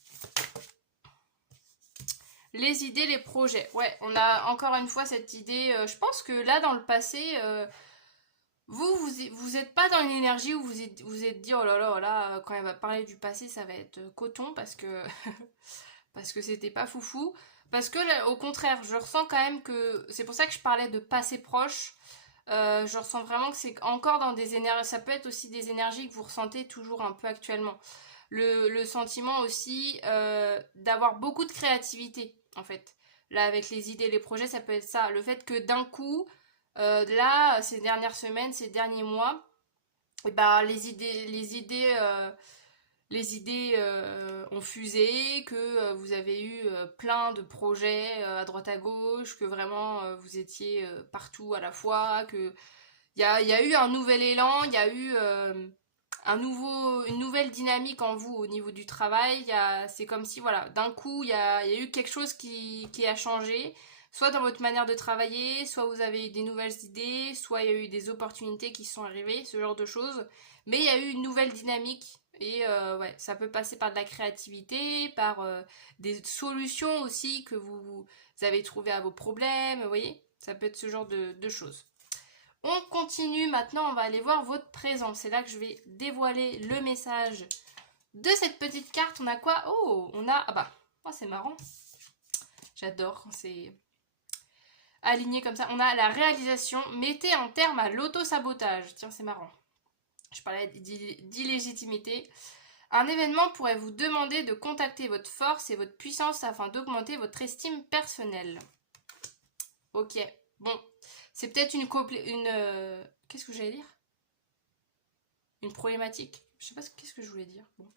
Les idées, les projets. Ouais, on a encore une fois cette idée. Je pense que là, dans le passé, vous êtes pas dans une énergie où vous êtes dit oh là, quand elle va parler du passé, ça va être coton parce que parce que c'était pas foufou. Parce que là, au contraire, je ressens quand même que c'est pour ça que je parlais de passé proche. Je ressens vraiment que c'est encore dans des énergies. Ça peut être aussi des énergies que vous ressentez toujours un peu actuellement. Le sentiment aussi d'avoir beaucoup de créativité en fait. Là avec les idées, les projets, ça peut être ça. Le fait que d'un coup, là, ces dernières semaines, ces derniers mois, et bah, les idées ont fusé, que vous avez eu plein de projets à droite à gauche, que vraiment vous étiez partout à la fois, que il y a eu un nouvel élan, il y a eu une nouvelle dynamique en vous au niveau du travail. C'est comme si, voilà, d'un coup, il y a eu quelque chose qui a changé, soit dans votre manière de travailler, soit vous avez eu des nouvelles idées, soit il y a eu des opportunités qui sont arrivées, ce genre de choses. Mais il y a eu une nouvelle dynamique. Et ouais, ça peut passer par de la créativité, par des solutions aussi que vous avez trouvées à vos problèmes, vous voyez. Ça peut être ce genre de choses. On continue maintenant, on va aller voir votre présent. C'est là que je vais dévoiler le message de cette petite carte. On a quoi? Oh, on a... Ah bah, oh, c'est marrant. J'adore quand c'est aligné comme ça. On a la réalisation. Mettez un terme à l'auto-sabotage. Tiens, c'est marrant. Je parlais d'illégitimité. Un événement pourrait vous demander de contacter votre force et votre puissance afin d'augmenter votre estime personnelle. Ok, bon. C'est peut-être qu'est-ce que j'allais dire? Une problématique. je sais pas qu'est-ce que je voulais dire. Bon.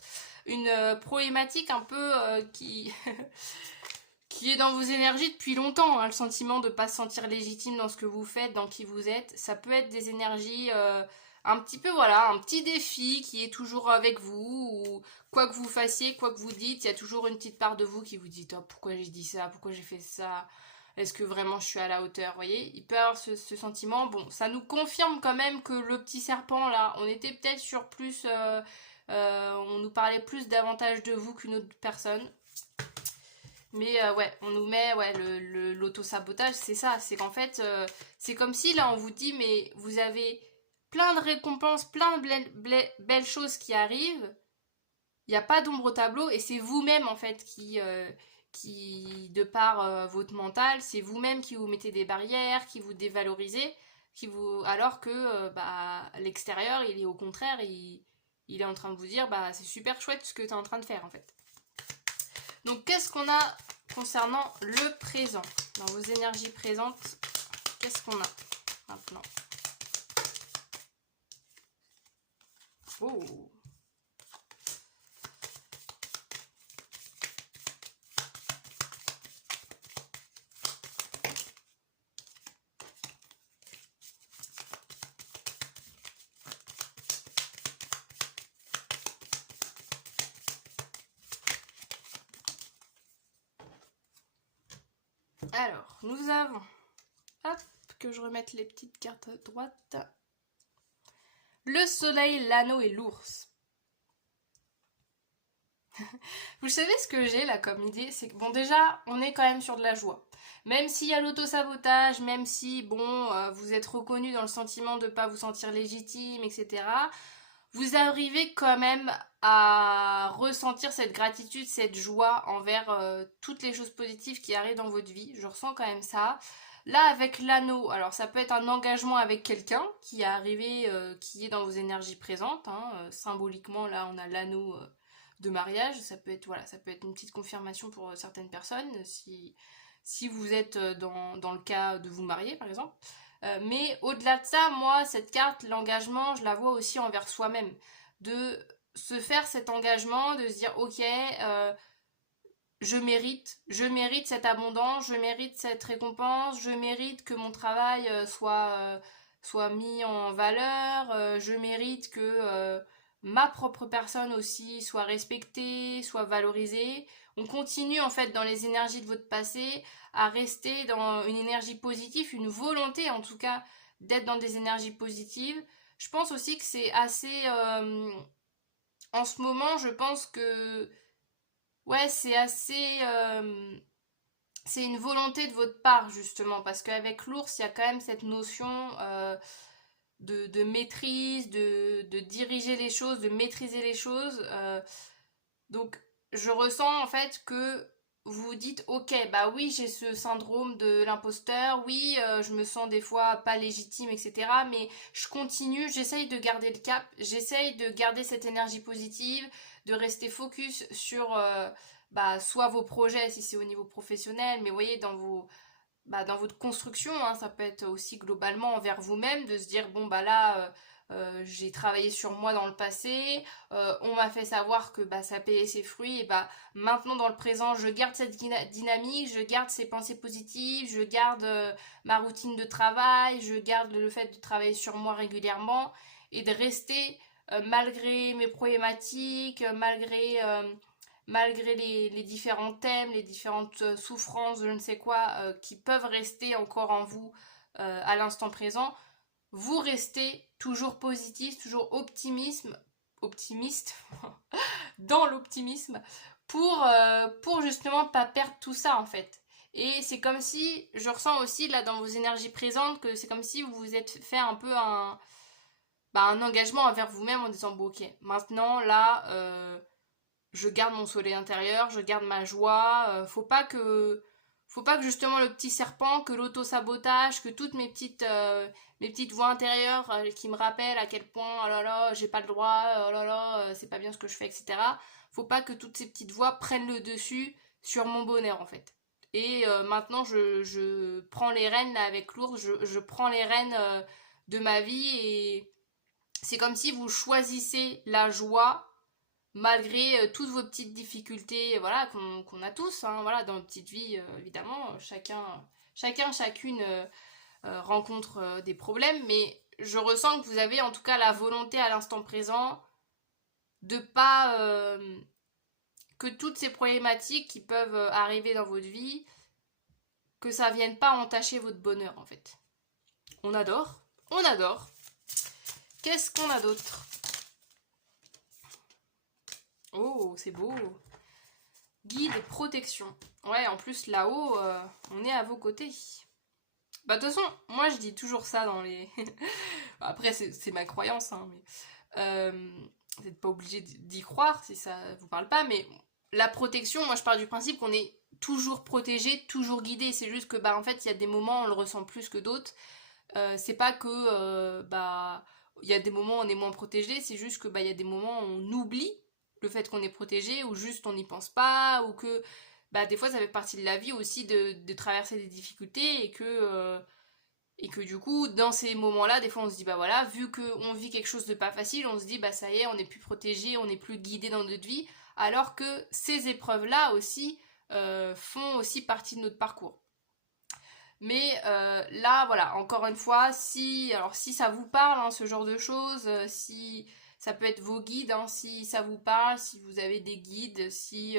Une problématique un peu qui qui est dans vos énergies depuis longtemps, hein, le sentiment de ne pas se sentir légitime dans ce que vous faites, dans qui vous êtes. Ça peut être des énergies un petit peu, voilà, un petit défi qui est toujours avec vous, ou quoi que vous fassiez, quoi que vous dites, il y a toujours une petite part de vous qui vous dit oh, pourquoi j'ai dit ça, pourquoi j'ai fait ça, est-ce que vraiment je suis à la hauteur, vous voyez, il peut y avoir ce sentiment. Bon, ça nous confirme quand même que le petit serpent là, on était peut-être sur plus, on nous parlait plus davantage de vous qu'une autre personne. Mais ouais, on nous met ouais, l'auto-sabotage, c'est ça. C'est qu'en fait, c'est comme si là on vous dit, mais vous avez plein de récompenses, plein de belles choses qui arrivent. Il n'y a pas d'ombre au tableau et c'est vous-même en fait qui de par votre mental, c'est vous-même qui vous mettez des barrières, qui vous dévalorisez, alors que l'extérieur, il est au contraire, il est en train de vous dire, bah c'est super chouette ce que tu es en train de faire en fait. Donc, qu'est-ce qu'on a concernant le présent? Dans vos énergies présentes, qu'est-ce qu'on a maintenant? Oh! Alors, nous avons, hop, que je remette les petites cartes à droite, le soleil, l'anneau et l'ours. Vous savez ce que j'ai là comme idée? C'est que, bon, déjà, on est quand même sur de la joie. Même s'il y a l'auto-sabotage, même si, bon, vous êtes reconnu dans le sentiment de ne pas vous sentir légitime, etc., vous arrivez quand même à ressentir cette gratitude, cette joie envers toutes les choses positives qui arrivent dans votre vie. Je ressens quand même ça. Là, avec l'anneau, alors ça peut être un engagement avec quelqu'un qui est arrivé, qui est dans vos énergies présentes. Hein, symboliquement, là, on a l'anneau de mariage. Ça peut être, voilà, ça peut être une petite confirmation pour certaines personnes, si vous êtes dans le cas de vous marier, par exemple. Mais au-delà de ça, moi, cette carte, l'engagement, je la vois aussi envers soi-même. De se faire cet engagement, de se dire, ok, je mérite cette abondance, je mérite cette récompense, je mérite que mon travail soit mis en valeur, je mérite que ma propre personne aussi soit respectée, soit valorisée. On continue en fait dans les énergies de votre passé à rester dans une énergie positive, une volonté en tout cas d'être dans des énergies positives. Je pense aussi que c'est assez... en ce moment, je pense que ouais, c'est assez... c'est une volonté de votre part, justement, parce qu'avec l'ours, il y a quand même cette notion de maîtrise, de diriger les choses, de maîtriser les choses. Donc, je ressens en fait que vous vous dites, ok, bah oui, j'ai ce syndrome de l'imposteur, oui, je me sens des fois pas légitime, etc. Mais je continue, j'essaye de garder le cap, j'essaye de garder cette énergie positive, de rester focus sur soit vos projets si c'est au niveau professionnel, mais vous voyez, dans votre construction, hein, ça peut être aussi globalement envers vous-même, de se dire, bon, bah là, j'ai travaillé sur moi dans le passé, on m'a fait savoir que bah, ça payait ses fruits, et bah maintenant dans le présent, je garde cette dynamique, je garde ces pensées positives, je garde ma routine de travail, je garde le fait de travailler sur moi régulièrement, et de rester, malgré mes problématiques, malgré les différents thèmes, les différentes souffrances, je ne sais quoi, qui peuvent rester encore en vous à l'instant présent, vous restez toujours positif, toujours optimiste, dans l'optimisme, pour justement pas perdre tout ça en fait. Et c'est comme si, je ressens aussi là dans vos énergies présentes, que c'est comme si vous vous êtes fait un peu un engagement envers vous-même en disant, bon ok, maintenant là... je garde mon soleil intérieur, je garde ma joie. Faut pas que justement le petit serpent, que l'auto-sabotage, que toutes mes petites voix intérieures qui me rappellent à quel point, oh là là, j'ai pas le droit, oh là là, c'est pas bien ce que je fais, etc. Faut pas que toutes ces petites voix prennent le dessus sur mon bonheur en fait. Et maintenant, je prends les rênes là, avec l'ours, je prends les rênes de ma vie et c'est comme si vous choisissez la joie malgré toutes vos petites difficultés, voilà, qu'on a tous, hein, voilà, dans notre petite vie, évidemment, chacune rencontre des problèmes, mais je ressens que vous avez en tout cas la volonté à l'instant présent de pas que toutes ces problématiques qui peuvent arriver dans votre vie, que ça vienne pas entacher votre bonheur en fait. On adore, on adore. Qu'est-ce qu'on a d'autre? Oh, c'est beau. Guide et protection. Ouais, en plus là-haut, on est à vos côtés. Bah de toute façon, moi je dis toujours ça dans les... Après c'est ma croyance, hein, mais... vous n'êtes pas obligé d'y croire si ça vous parle pas, mais la protection, moi je pars du principe qu'on est toujours protégé, toujours guidé. C'est juste que bah en fait il y a des moments on le ressent plus que d'autres. C'est pas que bah il y a des moments où on est moins protégé, c'est juste que bah il y a des moments où on oublie le fait qu'on est protégé, ou juste on n'y pense pas, ou que bah des fois ça fait partie de la vie aussi de traverser des difficultés et que du coup dans ces moments-là des fois on se dit bah voilà, vu qu'on vit quelque chose de pas facile, on se dit bah ça y est, on n'est plus protégé, on n'est plus guidé dans notre vie, alors que ces épreuves-là aussi font aussi partie de notre parcours. Mais là, voilà, encore une fois, si ça vous parle, hein, ce genre de choses, si ça peut être vos guides, hein, si ça vous parle, si vous avez des guides, si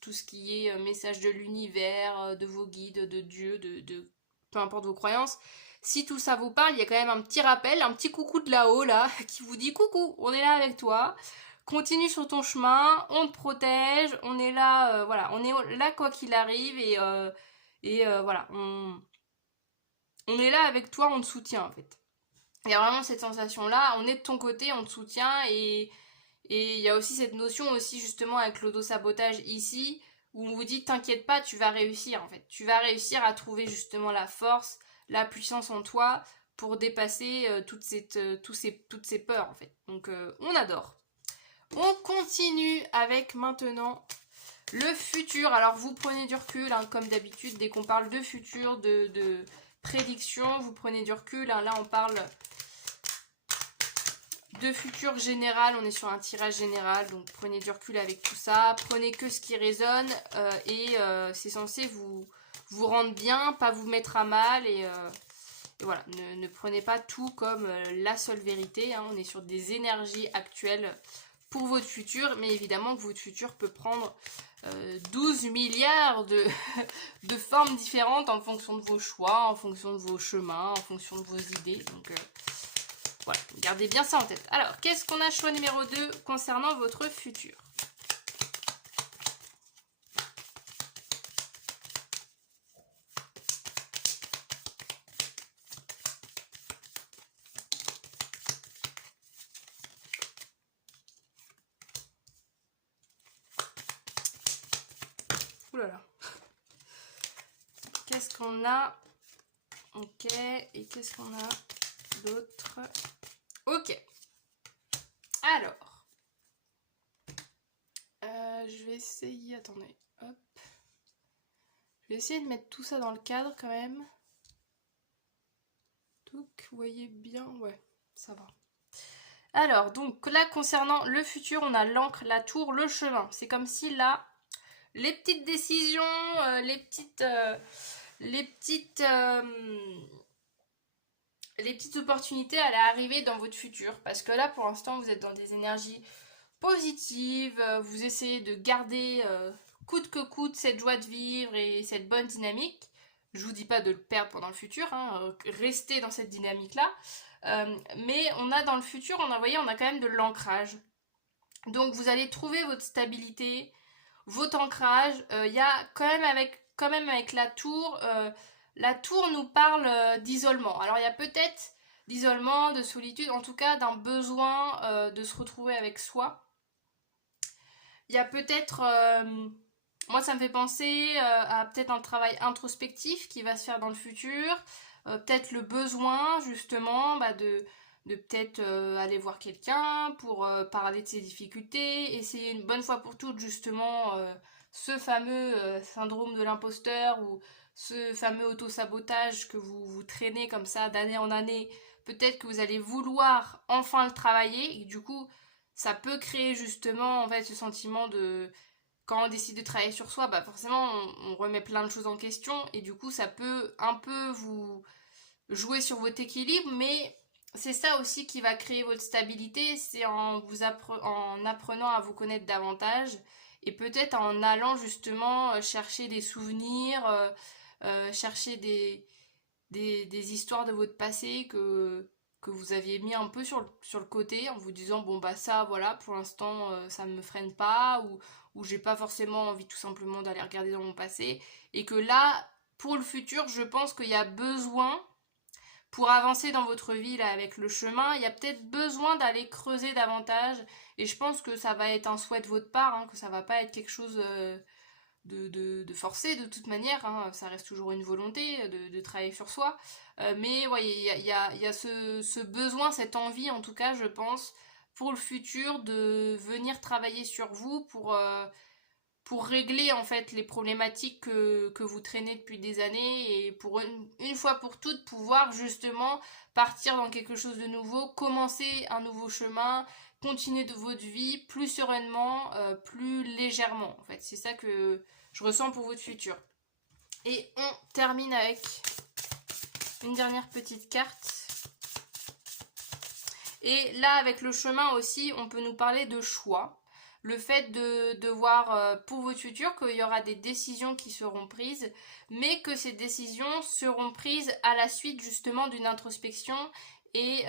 tout ce qui est message de l'univers, de vos guides, de Dieu, de peu importe vos croyances, si tout ça vous parle, il y a quand même un petit rappel, un petit coucou de là-haut, là, qui vous dit coucou, on est là avec toi. Continue sur ton chemin, on te protège, on est là, voilà, on est là quoi qu'il arrive et voilà, on est là avec toi, on te soutient en fait. Il y a vraiment cette sensation-là, on est de ton côté, on te soutient et il y a aussi cette notion aussi justement avec l'auto-sabotage ici où on vous dit t'inquiète pas, tu vas réussir en fait. Tu vas réussir à trouver justement la force, la puissance en toi pour dépasser toutes ces peurs en fait. Donc on adore. On continue avec maintenant le futur. Alors vous prenez du recul, hein, comme d'habitude, dès qu'on parle de futur, de prédiction, vous prenez du recul. Hein, là on parle de futur général, on est sur un tirage général, donc prenez du recul avec tout ça. Prenez que ce qui résonne et c'est censé vous rendre bien, pas vous mettre à mal et voilà, ne prenez pas tout comme la seule vérité. Hein, on est sur des énergies actuelles pour votre futur, mais évidemment que votre futur peut prendre 12 milliards de formes différentes en fonction de vos choix, en fonction de vos chemins, en fonction de vos idées. Donc voilà, gardez bien ça en tête. Alors, qu'est-ce qu'on a choix numéro 2 concernant votre futur? Ouh là là. Qu'est-ce qu'on a? Ok, et qu'est-ce qu'on a d'autre? Ok. Alors. Je vais essayer... Attendez. Hop. Je vais essayer de mettre tout ça dans le cadre quand même. Donc, vous voyez bien? Ouais, ça va. Alors, donc là, concernant le futur, on a l'encre, la tour, le chemin. C'est comme si là, les petites décisions, les petites opportunités allaient arriver dans votre futur. Parce que là, pour l'instant, vous êtes dans des énergies positives. Vous essayez de garder coûte que coûte cette joie de vivre et cette bonne dynamique. Je vous dis pas de le perdre pendant le futur. Hein, restez dans cette dynamique-là. Mais on a dans le futur, on a quand même de l'ancrage. Donc vous allez trouver votre stabilité, votre ancrage. Il y a quand même avec la tour nous parle d'isolement. Alors il y a peut-être d'isolement, de solitude, en tout cas d'un besoin de se retrouver avec soi. Il y a peut-être, moi ça me fait penser à peut-être un travail introspectif qui va se faire dans le futur. Peut-être le besoin justement de peut-être aller voir quelqu'un pour parler de ses difficultés, essayer une bonne fois pour toutes justement ce fameux syndrome de l'imposteur ou ce fameux auto-sabotage que vous traînez comme ça d'année en année peut-être que vous allez vouloir enfin le travailler, et du coup, ça peut créer justement en fait ce sentiment de... Quand on décide de travailler sur soi, bah forcément on remet plein de choses en question, et du coup ça peut un peu vous jouer sur votre équilibre, mais c'est ça aussi qui va créer votre stabilité, c'est en apprenant à vous connaître davantage, et peut-être en allant justement chercher des souvenirs, chercher des histoires de votre passé que vous aviez mis un peu sur le côté en vous disant bon bah ça voilà pour l'instant ça ne me freine pas, ou j'ai pas forcément envie tout simplement d'aller regarder dans mon passé, et que là pour le futur je pense qu'il y a besoin pour avancer dans votre vie là avec le chemin, il y a peut-être besoin d'aller creuser davantage, et je pense que ça va être un souhait de votre part, hein, que ça va pas être quelque chose de forcer de toute manière, hein, ça reste toujours une volonté de travailler sur soi. Mais ouais, il y a ce besoin, cette envie en tout cas, je pense, pour le futur de venir travailler sur vous pour régler en fait les problématiques que vous traînez depuis des années, et pour une fois pour toutes pouvoir justement partir dans quelque chose de nouveau, commencer un nouveau chemin, continuer de votre vie plus sereinement, plus légèrement en fait. C'est ça que je ressens pour votre futur. Et on termine avec une dernière petite carte. Et là avec le chemin aussi, on peut nous parler de choix. Le fait de voir pour votre futur qu'il y aura des décisions qui seront prises, mais que ces décisions seront prises à la suite justement d'une introspection et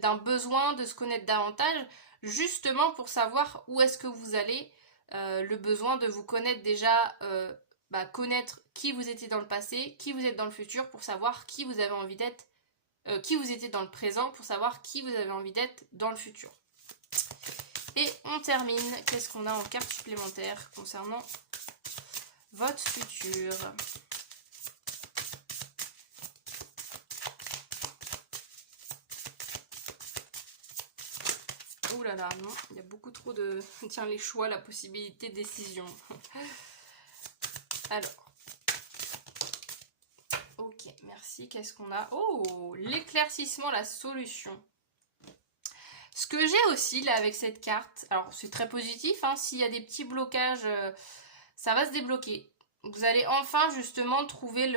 d'un besoin de se connaître davantage, justement pour savoir où est-ce que vous allez, le besoin de vous connaître déjà, connaître qui vous étiez dans le passé, qui vous êtes dans le futur, pour savoir qui vous avez envie d'être, qui vous étiez dans le présent, pour savoir qui vous avez envie d'être dans le futur. Et on termine, qu'est-ce qu'on a en carte supplémentaire concernant votre futur? Ouh là là, non, il y a beaucoup trop de... Tiens, les choix, la possibilité de décision. Alors. Ok, merci, qu'est-ce qu'on a? Oh, l'éclaircissement, la solution. Ce que j'ai aussi là avec cette carte, alors c'est très positif, hein, s'il y a des petits blocages, ça va se débloquer. Vous allez enfin justement trouver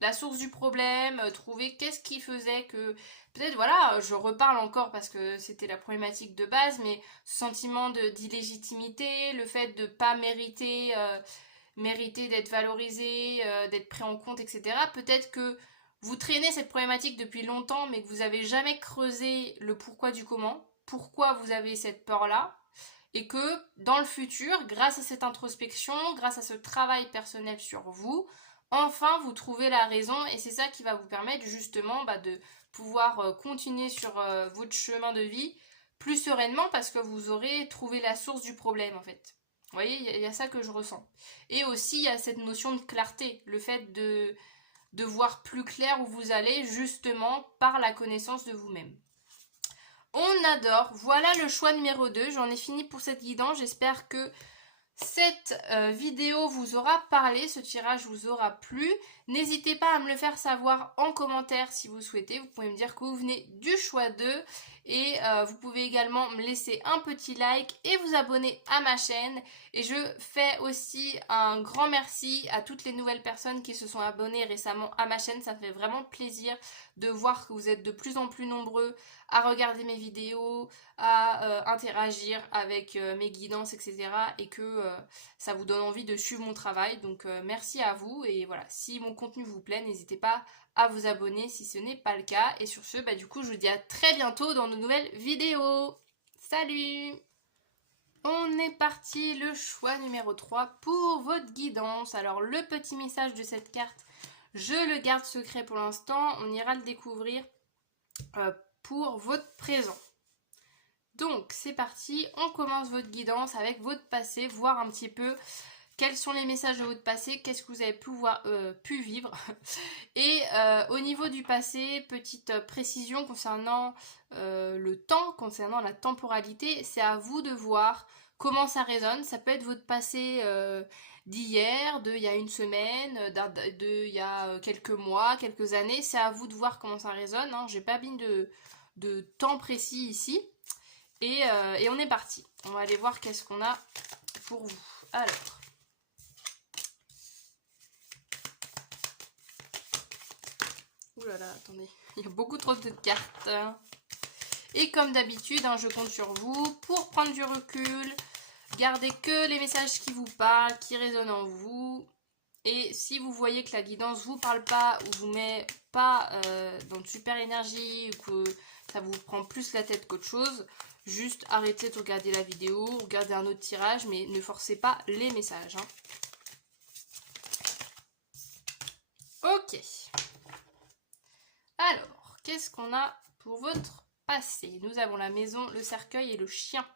la source du problème, trouver qu'est-ce qui faisait que... Peut-être, voilà, je reparle encore parce que c'était la problématique de base, mais ce sentiment d'illégitimité, le fait de ne pas mériter, mériter d'être valorisé, d'être pris en compte, etc. Peut-être que vous traînez cette problématique depuis longtemps, mais que vous n'avez jamais creusé le pourquoi du comment, pourquoi vous avez cette peur-là, et que dans le futur, grâce à cette introspection, grâce à ce travail personnel sur vous, enfin vous trouvez la raison, et c'est ça qui va vous permettre justement de pouvoir continuer sur votre chemin de vie plus sereinement, parce que vous aurez trouvé la source du problème en fait. Vous voyez, il y a ça que je ressens. Et aussi, il y a cette notion de clarté, le fait de voir plus clair où vous allez, justement par la connaissance de vous-même. On adore. Voilà le choix numéro 2. J'en ai fini pour cette guidance. J'espère que cette vidéo vous aura parlé, ce tirage vous aura plu. N'hésitez pas à me le faire savoir en commentaire si vous souhaitez. Vous pouvez me dire que vous venez du choix 2. Et vous pouvez également me laisser un petit like et vous abonner à ma chaîne. Et je fais aussi un grand merci à toutes les nouvelles personnes qui se sont abonnées récemment à ma chaîne. Ça me fait vraiment plaisir de voir que vous êtes de plus en plus nombreux à regarder mes vidéos, à interagir avec mes guidances, etc. Et que ça vous donne envie de suivre mon travail. Donc merci à vous. Et voilà, si mon contenu vous plaît, n'hésitez pas à vous abonner si ce n'est pas le cas. Et sur ce, du coup, je vous dis à très bientôt dans de nouvelles vidéos. Salut! On est parti, le choix numéro 3 pour votre guidance. Alors, le petit message de cette carte, je le garde secret pour l'instant. On ira le découvrir pour votre présent. Donc, c'est parti. On commence votre guidance avec votre passé, voir un petit peu quels sont les messages de votre passé, qu'est-ce que vous avez pu vivre. Et au niveau du passé, petite précision concernant le temps, concernant la temporalité, c'est à vous de voir comment ça résonne. Ça peut être votre passé d'hier, d'il y a une semaine, il y a quelques mois, quelques années. C'est à vous de voir comment ça résonne, hein. J'ai pas mis de temps précis ici. Et on est parti. On va aller voir qu'est-ce qu'on a pour vous. Alors. Ouh là là, attendez. Il y a beaucoup trop de cartes. Et comme d'habitude, hein, je compte sur vous pour prendre du recul. Gardez que les messages qui vous parlent, qui résonnent en vous. Et si vous voyez que la guidance vous parle pas ou vous met pas dans de super énergie ou que ça vous prend plus la tête qu'autre chose, juste arrêtez de regarder la vidéo, regardez un autre tirage, mais ne forcez pas les messages, hein. Ok. Alors, qu'est-ce qu'on a pour votre passé? Nous avons la maison, le cercueil et le chien.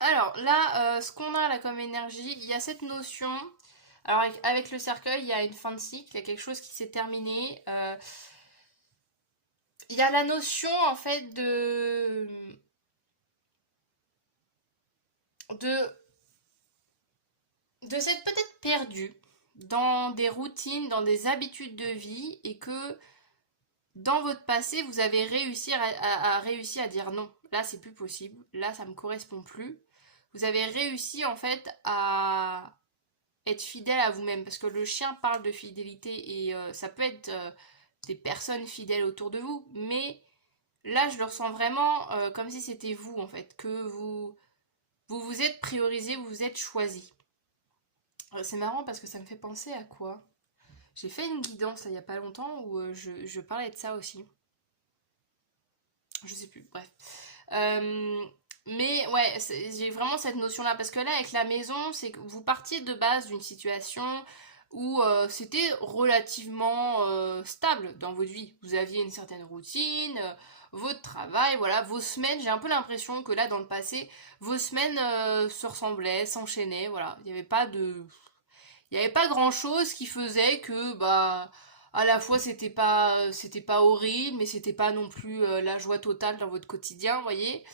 Alors là, ce qu'on a là comme énergie, il y a cette notion. Alors avec le cercueil, il y a une fin de cycle, il y a quelque chose qui s'est terminé. Il y a la notion en fait de s'être peut-être perdu dans des routines, dans des habitudes de vie et que dans votre passé, vous avez réussi à dire non. Là, c'est plus possible. Là, ça me correspond plus. Vous avez réussi en fait à être fidèle à vous-même parce que le chien parle de fidélité et ça peut être des personnes fidèles autour de vous, mais là, je le ressens vraiment comme si c'était vous en fait, que vous êtes priorisé, vous vous êtes choisi. C'est marrant parce que ça me fait penser à quoi? J'ai fait une guidance là, il y a pas longtemps où je parlais de ça aussi. Je sais plus, bref. Mais ouais, j'ai vraiment cette notion-là. Parce que là, avec la maison, c'est que vous partiez de base d'une situation où c'était relativement stable dans votre vie. Vous aviez une certaine routine, votre travail, voilà, vos semaines. J'ai un peu l'impression que là, dans le passé, vos semaines se ressemblaient, s'enchaînaient, voilà. Il n'y avait pas grand-chose qui faisait que, bah, à la fois c'était pas horrible, mais c'était pas non plus la joie totale dans votre quotidien, vous voyez.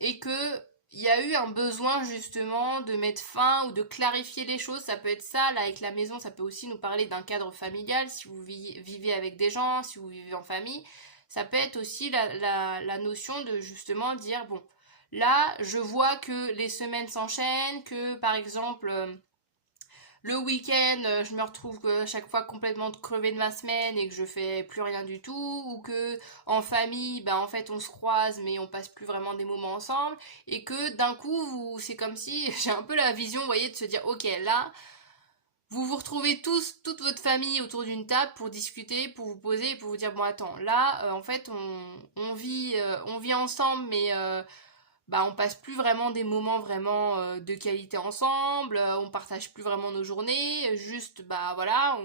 Et que il y a eu un besoin justement de mettre fin ou de clarifier les choses. Ça peut être ça, là, avec la maison, ça peut aussi nous parler d'un cadre familial, si vous vivez avec des gens, si vous vivez en famille. Ça peut être aussi la notion de justement dire, bon, là, je vois que les semaines s'enchaînent, que par exemple le week-end, je me retrouve à chaque fois complètement crevée de ma semaine et que je fais plus rien du tout, ou que en famille, ben en fait on se croise mais on passe plus vraiment des moments ensemble, et que d'un coup c'est comme si j'ai un peu la vision, vous voyez, de se dire ok là vous vous retrouvez tous, toute votre famille autour d'une table pour discuter, pour vous poser, pour vous dire bon attends là en fait on vit ensemble mais bah on passe plus vraiment des moments vraiment de qualité ensemble, on partage plus vraiment nos journées, juste bah voilà,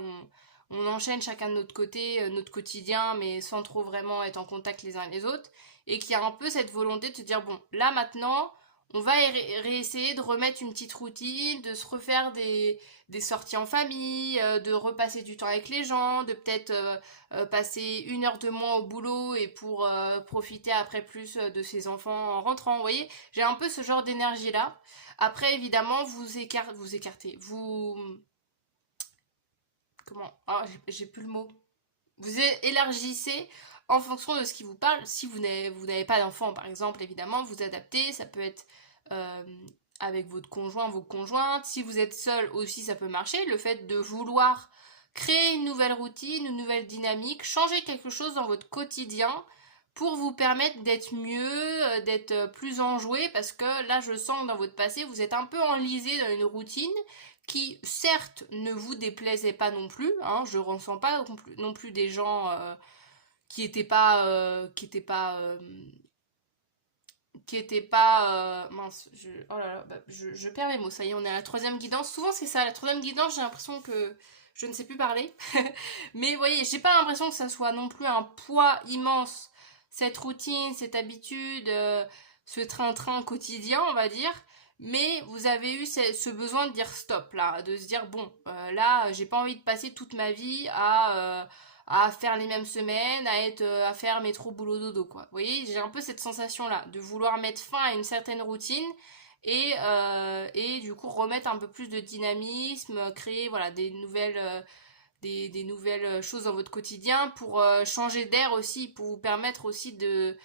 on enchaîne chacun de notre côté, notre quotidien, mais sans trop vraiment être en contact les uns et les autres, et qu'il y a un peu cette volonté de se dire bon, là maintenant, on va réessayer de remettre une petite routine, de se refaire des sorties en famille, de repasser du temps avec les gens, de peut-être passer 1 heure de moins au boulot et pour profiter après plus de ses enfants en rentrant. Vous voyez, j'ai un peu ce genre d'énergie là. Après, évidemment, vous écartez, vous comment? Ah, j'ai plus le mot. Vous élargissez en fonction de ce qui vous parle. Si vous n'avez pas d'enfant, par exemple, évidemment, vous adaptez. Ça peut être euh, avec votre conjoint, vos conjointes. Si vous êtes seul aussi, ça peut marcher. Le fait de vouloir créer une nouvelle routine, une nouvelle dynamique, changer quelque chose dans votre quotidien pour vous permettre d'être mieux, d'être plus enjoué, parce que là, je sens que dans votre passé, vous êtes un peu enlisé dans une routine qui, certes, ne vous déplaisait pas non plus, hein, je ressens pas non plus des gens qui étaient pas, mince, oh là là, bah, je perds mes mots, ça y est, on est à la troisième guidance. Souvent c'est ça, la troisième guidance, j'ai l'impression que je ne sais plus parler. Mais vous voyez, j'ai pas l'impression que ça soit non plus un poids immense, cette routine, cette habitude, ce train-train quotidien, on va dire. Mais vous avez eu ce besoin de dire stop là, de se dire bon, là j'ai pas envie de passer toute ma vie à faire les mêmes semaines, à faire métro boulot dodo quoi. Vous voyez, j'ai un peu cette sensation là de vouloir mettre fin à une certaine routine et du coup remettre un peu plus de dynamisme, créer voilà des nouvelles choses dans votre quotidien pour changer d'air aussi, pour vous permettre aussi de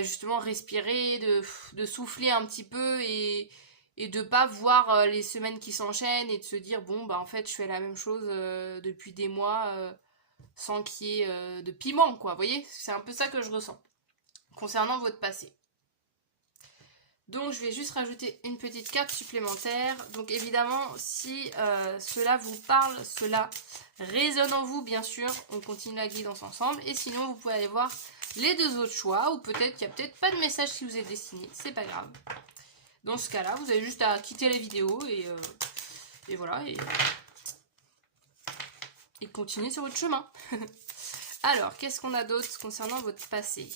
justement respirer, de souffler un petit peu et de pas voir les semaines qui s'enchaînent et de se dire bon bah en fait je fais la même chose depuis des mois sans qu'il y ait de piment quoi, vous voyez, c'est un peu ça que je ressens concernant votre passé. Donc je vais juste rajouter une petite carte supplémentaire. Donc évidemment si cela vous parle, cela résonne en vous bien sûr, on continue la guidance ensemble et sinon vous pouvez aller voir les deux autres choix ou peut-être qu'il n'y a peut-être pas de message qui vous est destiné, c'est pas grave. Dans ce cas là vous avez juste à quitter la vidéo et voilà et continuer sur votre chemin. Alors qu'est-ce qu'on a d'autre concernant votre passé ?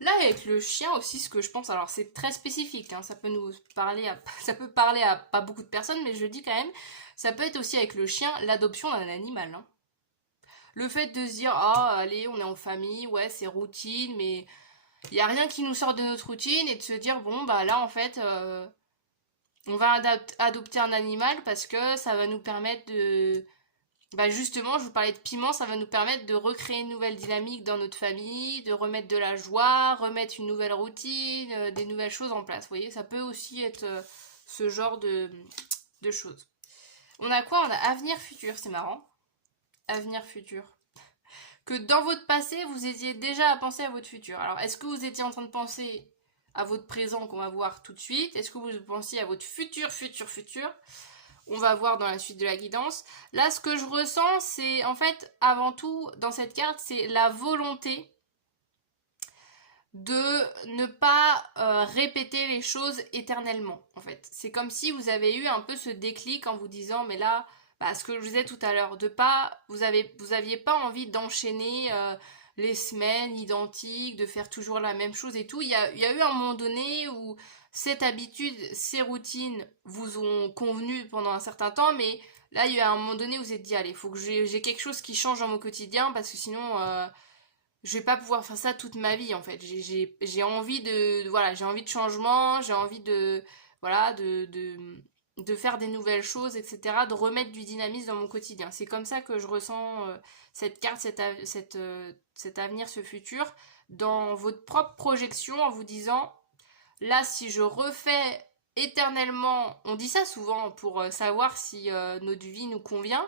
Là avec le chien aussi ce que je pense, alors c'est très spécifique, hein, ça peut parler à pas beaucoup de personnes mais je le dis quand même, ça peut être aussi avec le chien l'adoption d'un animal. Hein. Le fait de se dire ah allez on est en famille, ouais c'est routine mais il n'y a rien qui nous sort de notre routine et de se dire bon bah là en fait on va adopter un animal parce que ça va nous permettre de justement, je vous parlais de piment, ça va nous permettre de recréer une nouvelle dynamique dans notre famille, de remettre de la joie, remettre une nouvelle routine, des nouvelles choses en place. Vous voyez, ça peut aussi être ce genre de choses. On a quoi? On a avenir futur, c'est marrant. Avenir futur. Que dans votre passé, vous étiez déjà à penser à votre futur. Alors, est-ce que vous étiez en train de penser à votre présent qu'on va voir tout de suite? Est-ce que vous pensiez à votre futur? On va voir dans la suite de la guidance. Là, ce que je ressens, c'est en fait, avant tout, dans cette carte, c'est la volonté de ne pas répéter les choses éternellement, en fait. C'est comme si vous avez eu un peu ce déclic en vous disant, mais là, ce que je vous disais tout à l'heure, vous aviez pas envie d'enchaîner les semaines identiques, de faire toujours la même chose et tout. Il y a eu un moment donné où cette habitude, ces routines vous ont convenu pendant un certain temps, mais là, il y a un moment donné où vous êtes dit, allez, il faut que j'ai quelque chose qui change dans mon quotidien, parce que sinon, je vais pas pouvoir faire ça toute ma vie, en fait. J'ai envie voilà, j'ai envie de changement, j'ai envie voilà, de faire des nouvelles choses, etc., de remettre du dynamisme dans mon quotidien. C'est comme ça que je ressens cette carte, cet avenir, ce futur, dans votre propre projection, en vous disant, là, si je refais éternellement, on dit ça souvent pour savoir si notre vie nous convient,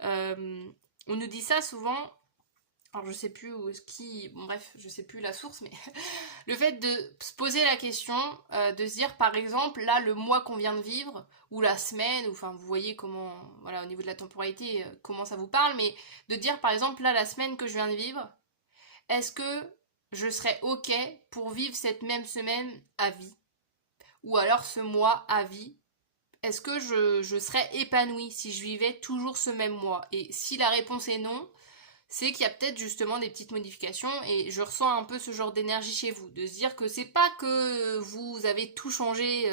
on nous dit ça souvent, alors je sais plus bon bref, je sais plus la source, mais le fait de se poser la question, de se dire par exemple, là, le mois qu'on vient de vivre, ou la semaine, ou enfin vous voyez comment, voilà, au niveau de la temporalité, comment ça vous parle, mais de dire par exemple, là, la semaine que je viens de vivre, est-ce que je serais ok pour vivre cette même semaine à vie? Ou alors ce mois à vie, est-ce que je serais épanouie si je vivais toujours ce même mois? Et si la réponse est non, c'est qu'il y a peut-être justement des petites modifications et je ressens un peu ce genre d'énergie chez vous, de se dire que c'est pas que vous avez tout changé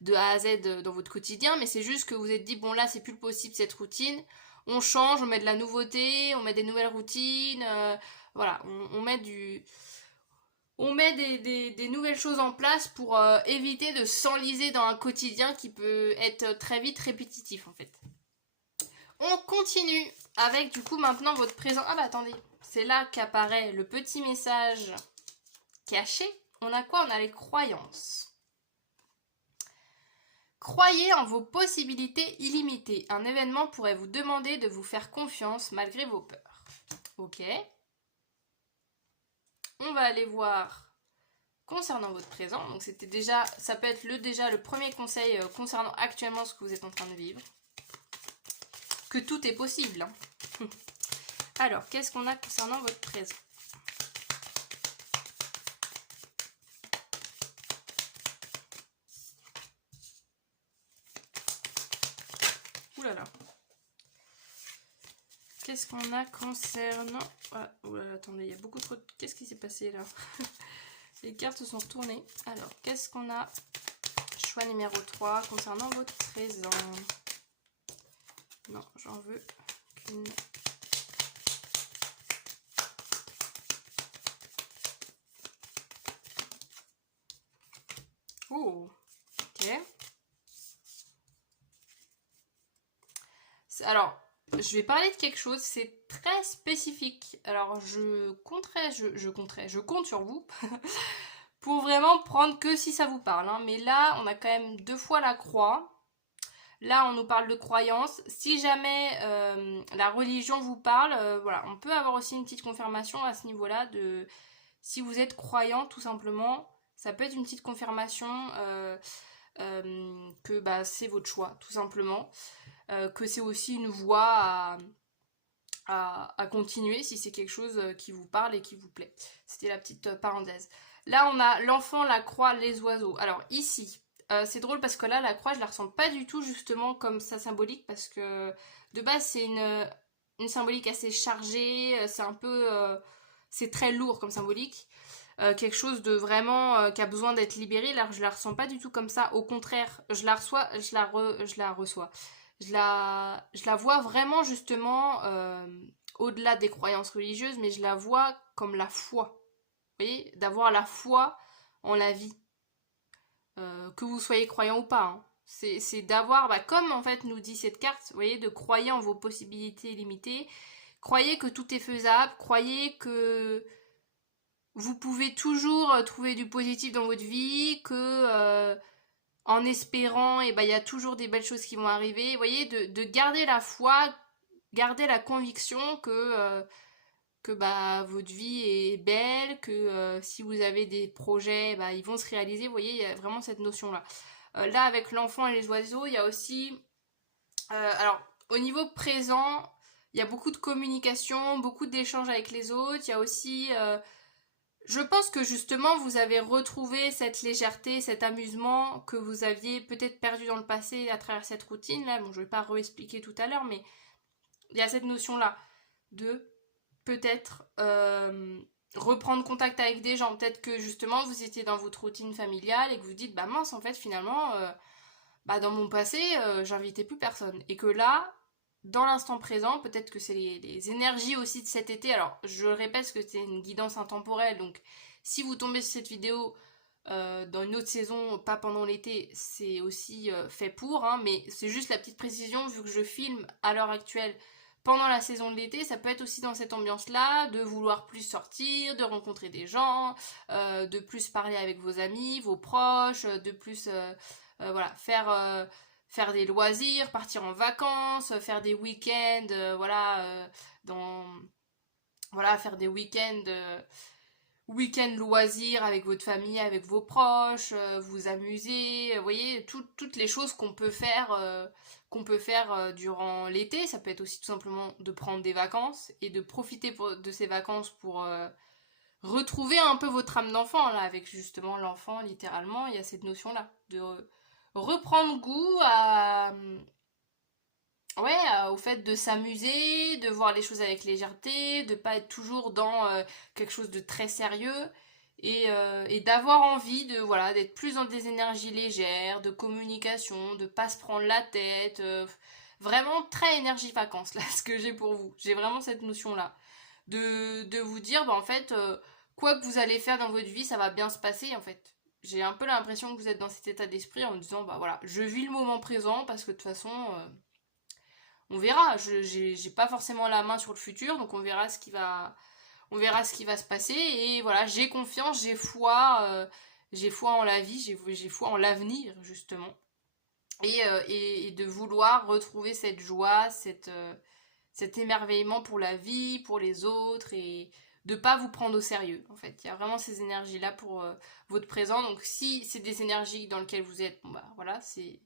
de A à Z dans votre quotidien, mais c'est juste que vous êtes dit bon là c'est plus possible cette routine, on change, on met de la nouveauté, on met des nouvelles routines, voilà, on met des nouvelles choses en place pour éviter de s'enliser dans un quotidien qui peut être très vite répétitif en fait. On continue avec du coup maintenant votre présent. Ah bah attendez, c'est là qu'apparaît le petit message caché. On a quoi? On a les croyances. Croyez en vos possibilités illimitées. Un événement pourrait vous demander de vous faire confiance malgré vos peurs. Ok. On va aller voir concernant votre présent. Donc c'était déjà, ça peut être déjà le premier conseil concernant actuellement ce que vous êtes en train de vivre. Que tout est possible. Hein. Alors, qu'est-ce qu'on a concernant votre présent? Ouh là là. Qu'est-ce qu'on a concernant... Ah, oulala, attendez, il y a beaucoup trop de... Qu'est-ce qui s'est passé là? Les cartes se sont retournées. Alors, qu'est-ce qu'on a? Choix numéro 3 concernant votre présent. Non, j'en veux qu'une. Oh, ok. Alors, je vais parler de quelque chose, c'est très spécifique. Alors, je compte sur vous pour vraiment prendre que si ça vous parle. Hein. Mais là, on a quand même 2 fois la croix. Là, on nous parle de croyance. Si jamais la religion vous parle, voilà, on peut avoir aussi une petite confirmation à ce niveau-là de si vous êtes croyant, tout simplement. Ça peut être une petite confirmation que bah, c'est votre choix, tout simplement. Que c'est aussi une voie à continuer si c'est quelque chose qui vous parle et qui vous plaît. C'était la petite parenthèse. Là, on a l'enfant, la croix, les oiseaux. Alors ici, c'est drôle parce que là, la croix, je la ressens pas du tout justement comme ça symbolique parce que de base, c'est une symbolique assez chargée. C'est un peu... c'est très lourd comme symbolique. Quelque chose de vraiment qui a besoin d'être libéré. Là, je la ressens pas du tout comme ça. Au contraire, je la reçois. Je la vois vraiment justement au-delà des croyances religieuses, mais je la vois comme la foi. Vous voyez, d'avoir la foi en la vie. Que vous soyez croyant ou pas. Hein. C'est d'avoir, bah, comme en fait nous dit cette carte, vous voyez, de croyer en vos possibilités limitées. Croyez que tout est faisable. Croyez que vous pouvez toujours trouver du positif dans votre vie, que en espérant, et ben, il y a toujours des belles choses qui vont arriver. Vous voyez, de garder la foi, garder la conviction que bah, votre vie est belle, que si vous avez des projets, bah, ils vont se réaliser. Vous voyez, il y a vraiment cette notion-là. Là, avec l'enfant et les oiseaux, il y a aussi... alors, au niveau présent, il y a beaucoup de communication, beaucoup d'échanges avec les autres. Il y a aussi... je pense que justement vous avez retrouvé cette légèreté, cet amusement que vous aviez peut-être perdu dans le passé à travers cette routine là. Bon, je vais pas réexpliquer tout à l'heure, mais il y a cette notion là de peut-être reprendre contact avec des gens. Peut-être que justement vous étiez dans votre routine familiale et que vous dites bah mince en fait finalement bah dans mon passé j'invitais plus personne et que là dans l'instant présent, peut-être que c'est les énergies aussi de cet été. Alors, je répète que c'est une guidance intemporelle, donc si vous tombez sur cette vidéo dans une autre saison, pas pendant l'été, c'est aussi fait pour, hein, mais c'est juste la petite précision, vu que je filme à l'heure actuelle pendant la saison de l'été, ça peut être aussi dans cette ambiance-là, de vouloir plus sortir, de rencontrer des gens, de plus parler avec vos amis, vos proches, de plus voilà, faire des loisirs, partir en vacances, faire des week-ends, voilà, voilà, faire des week-end loisirs avec votre famille, avec vos proches, vous amuser, vous voyez, toutes les choses qu'on peut faire durant l'été. Ça peut être aussi tout simplement de prendre des vacances et de profiter de ces vacances pour retrouver un peu votre âme d'enfant, là, avec justement l'enfant, littéralement, il y a cette notion-là, de reprendre goût ouais, au fait de s'amuser, de voir les choses avec légèreté, de pas être toujours dans quelque chose de très sérieux et d'avoir envie de voilà d'être plus dans des énergies légères, de communication, de pas se prendre la tête, vraiment très énergie vacances là ce que j'ai pour vous. J'ai vraiment cette notion là de vous dire bah en fait quoi que vous allez faire dans votre vie, ça va bien se passer en fait. J'ai un peu l'impression que vous êtes dans cet état d'esprit en me disant bah voilà, je vis le moment présent parce que de toute façon on verra, j'ai pas forcément la main sur le futur, donc on verra ce qui va se passer. Et voilà, j'ai confiance, j'ai foi en la vie, j'ai foi en l'avenir justement. Et de vouloir retrouver cette joie, cet émerveillement pour la vie, pour les autres, et de pas vous prendre au sérieux. En fait, il y a vraiment ces énergies-là pour votre présent. Donc si c'est des énergies dans lesquelles vous êtes, bon bah voilà, c'est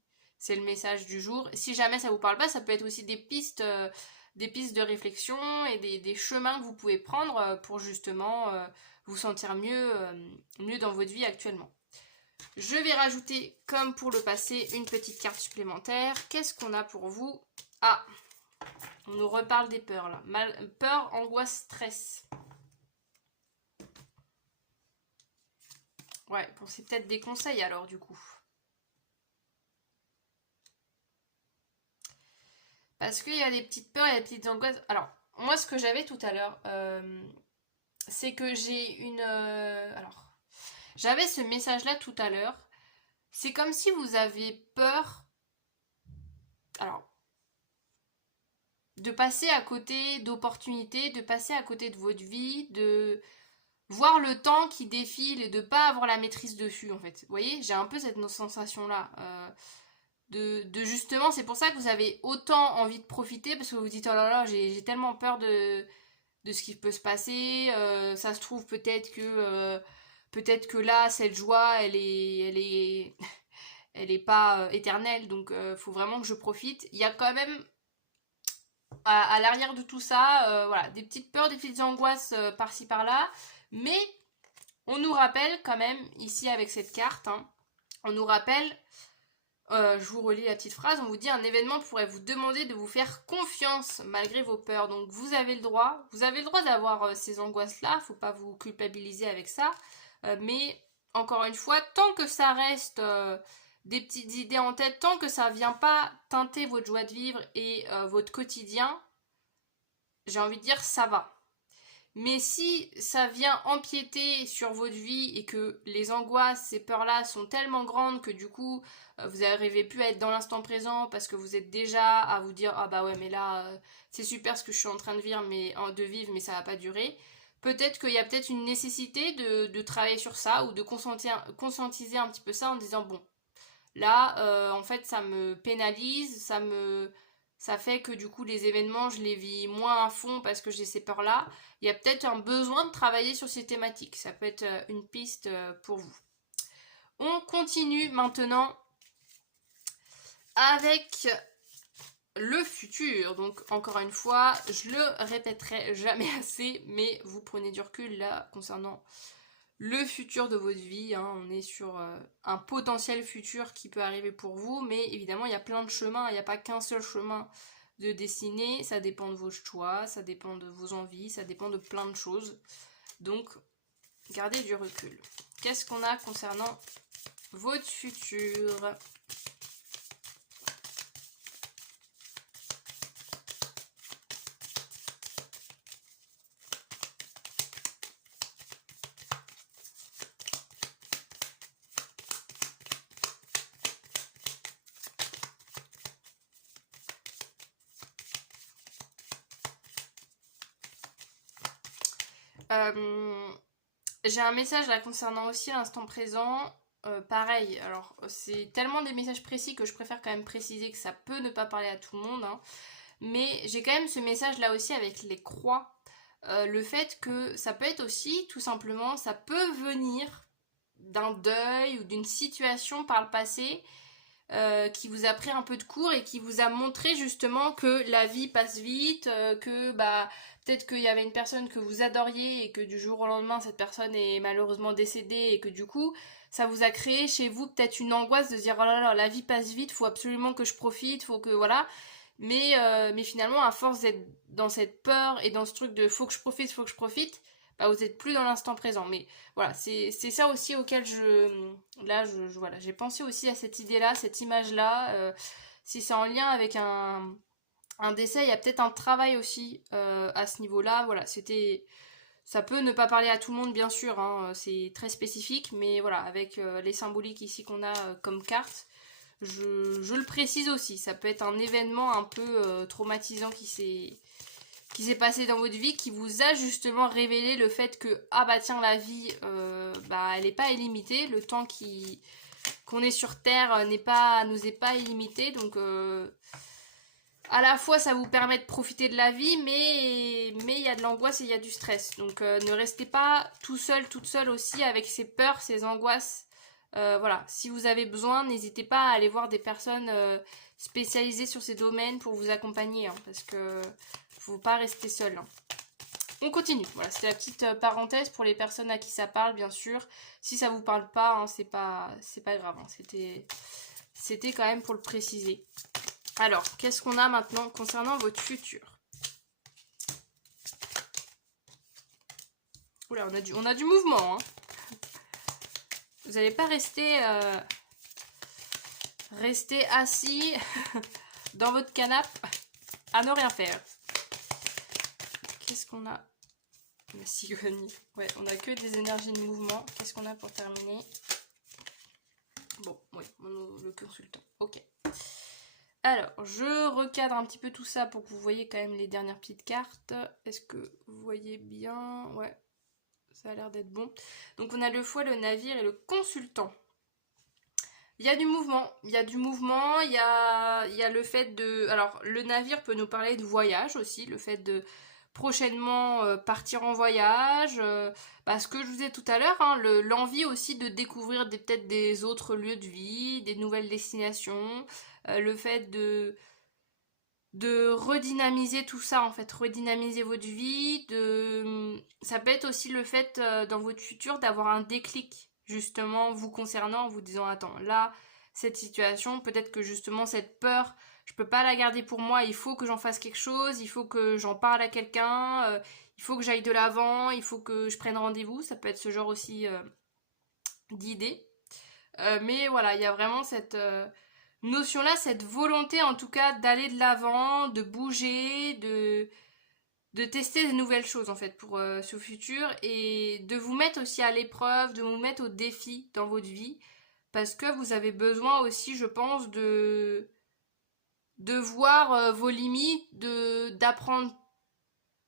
le message du jour. Si jamais ça vous parle pas, ça peut être aussi des pistes de réflexion et des chemins que vous pouvez prendre pour justement vous sentir mieux dans votre vie actuellement. Je vais rajouter, comme pour le passé, une petite carte supplémentaire. Qu'est-ce qu'on a pour vous? Ah, on nous reparle des peurs là. Peur, angoisse, stress. Ouais, bon, c'est peut-être des conseils alors du coup. Parce qu'il y a des petites peurs, il y a des petites angoisses. Alors, moi, ce que j'avais tout à l'heure, c'est que j'ai une... alors, j'avais ce message-là tout à l'heure. C'est comme si vous aviez peur, alors, de passer à côté d'opportunités, de passer à côté de votre vie, de voir le temps qui défile et de pas avoir la maîtrise dessus, en fait. Vous voyez, j'ai un peu cette sensation-là. De justement, c'est pour ça que vous avez autant envie de profiter, parce que vous vous dites, oh là là, j'ai tellement peur de ce qui peut se passer. Ça se trouve peut-être que là, cette joie, elle est pas éternelle, donc faut vraiment que je profite. Il y a quand même à l'arrière de tout ça, voilà, des petites peurs, des petites angoisses par-ci par-là, mais on nous rappelle quand même ici avec cette carte, hein, on nous rappelle, je vous relis la petite phrase, on vous dit un événement pourrait vous demander de vous faire confiance malgré vos peurs. Donc vous avez le droit d'avoir ces angoisses-là, faut pas vous culpabiliser avec ça. Mais encore une fois, tant que ça reste des petites idées en tête, tant que ça vient pas teinter votre joie de vivre et votre quotidien, j'ai envie de dire ça va. Mais si ça vient empiéter sur votre vie et que les angoisses, ces peurs-là sont tellement grandes que du coup, vous n'arrivez plus à être dans l'instant présent parce que vous êtes déjà à vous dire ah bah ouais mais là c'est super ce que je suis en train de vivre mais ça va pas durer. Peut-être qu'il y a peut-être une nécessité de travailler sur ça ou de conscientiser un petit peu ça en disant bon là en fait ça me pénalise, ça fait que du coup les événements je les vis moins à fond parce que j'ai ces peurs là. Il y a peut-être un besoin de travailler sur ces thématiques, ça peut être une piste pour vous. On continue maintenant avec le futur. Donc encore une fois, je le répéterai jamais assez, mais vous prenez du recul là concernant le futur de votre vie, hein. On est sur un potentiel futur qui peut arriver pour vous, mais évidemment il y a plein de chemins, il n'y a pas qu'un seul chemin de dessiner, ça dépend de vos choix, ça dépend de vos envies, ça dépend de plein de choses. Donc gardez du recul. Qu'est-ce qu'on a concernant votre futur ? J'ai un message là concernant aussi l'instant présent. Pareil, alors c'est tellement des messages précis que je préfère quand même préciser que ça peut ne pas parler à tout le monde, hein. Mais j'ai quand même ce message là aussi avec les croix. Le fait que ça peut être aussi tout simplement, ça peut venir d'un deuil ou d'une situation par le passé qui vous a pris un peu de cours et qui vous a montré justement que la vie passe vite, que bah peut-être qu'il y avait une personne que vous adoriez et que du jour au lendemain cette personne est malheureusement décédée et que du coup ça vous a créé chez vous peut-être une angoisse de se dire oh là là la vie passe vite, faut absolument que je profite, faut que voilà. Mais finalement à force d'être dans cette peur et dans ce truc de faut que je profite, bah vous êtes plus dans l'instant présent. Mais voilà, c'est ça aussi auquel voilà, j'ai pensé aussi à cette idée-là, cette image-là. Si c'est en lien avec un décès, il y a peut-être un travail aussi à ce niveau-là. Voilà, ça peut ne pas parler à tout le monde, bien sûr, hein, c'est très spécifique, mais voilà, avec les symboliques ici qu'on a comme carte, je le précise aussi. Ça peut être un événement un peu traumatisant qui s'est passé dans votre vie, qui vous a justement révélé le fait que ah bah tiens la vie bah elle n'est pas illimitée, le temps qu'on est sur terre nous est pas illimité, donc à la fois ça vous permet de profiter de la vie, mais il y a de l'angoisse et il y a du stress, donc ne restez pas tout seul, toute seule aussi avec ces peurs, ces angoisses. Voilà, si vous avez besoin, n'hésitez pas à aller voir des personnes spécialisées sur ces domaines pour vous accompagner, hein, parce que faut pas rester seul, hein. On continue. Voilà, c'était la petite parenthèse pour les personnes à qui ça parle, bien sûr. Si ça vous parle pas, hein, c'est pas grave, hein. C'était quand même pour le préciser. Alors, qu'est-ce qu'on a maintenant concernant votre futur? Oula, on a du mouvement, hein. Vous n'allez pas rester assis dans votre canapé à ne rien faire. Qu'est-ce qu'on a? La cigogne. Ouais, on a que des énergies de mouvement. Qu'est-ce qu'on a pour terminer? Bon, oui, le consultant. Ok. Alors, je recadre un petit peu tout ça pour que vous voyez quand même les dernières petites cartes. Est-ce que vous voyez bien? Ouais, ça a l'air d'être bon. Donc, on a le foie, le navire et le consultant. Il y a du mouvement, il y a le fait de... Alors, le navire peut nous parler de voyage aussi, le fait de prochainement partir en voyage, parce que je vous disais tout à l'heure, hein, l'envie aussi de découvrir peut-être des autres lieux de vie, des nouvelles destinations, le fait de redynamiser tout ça en fait, redynamiser votre vie, ça peut être aussi le fait dans votre futur d'avoir un déclic justement vous concernant en vous disant attends là cette situation, peut-être que justement cette peur je peux pas la garder pour moi, il faut que j'en fasse quelque chose, il faut que j'en parle à quelqu'un, il faut que j'aille de l'avant, il faut que je prenne rendez-vous, ça peut être ce genre aussi d'idée. Mais voilà, il y a vraiment cette notion-là, cette volonté en tout cas d'aller de l'avant, de bouger, de tester de nouvelles choses en fait pour ce futur et de vous mettre aussi à l'épreuve, de vous mettre au défi dans votre vie parce que vous avez besoin aussi, je pense, de voir vos limites, d'apprendre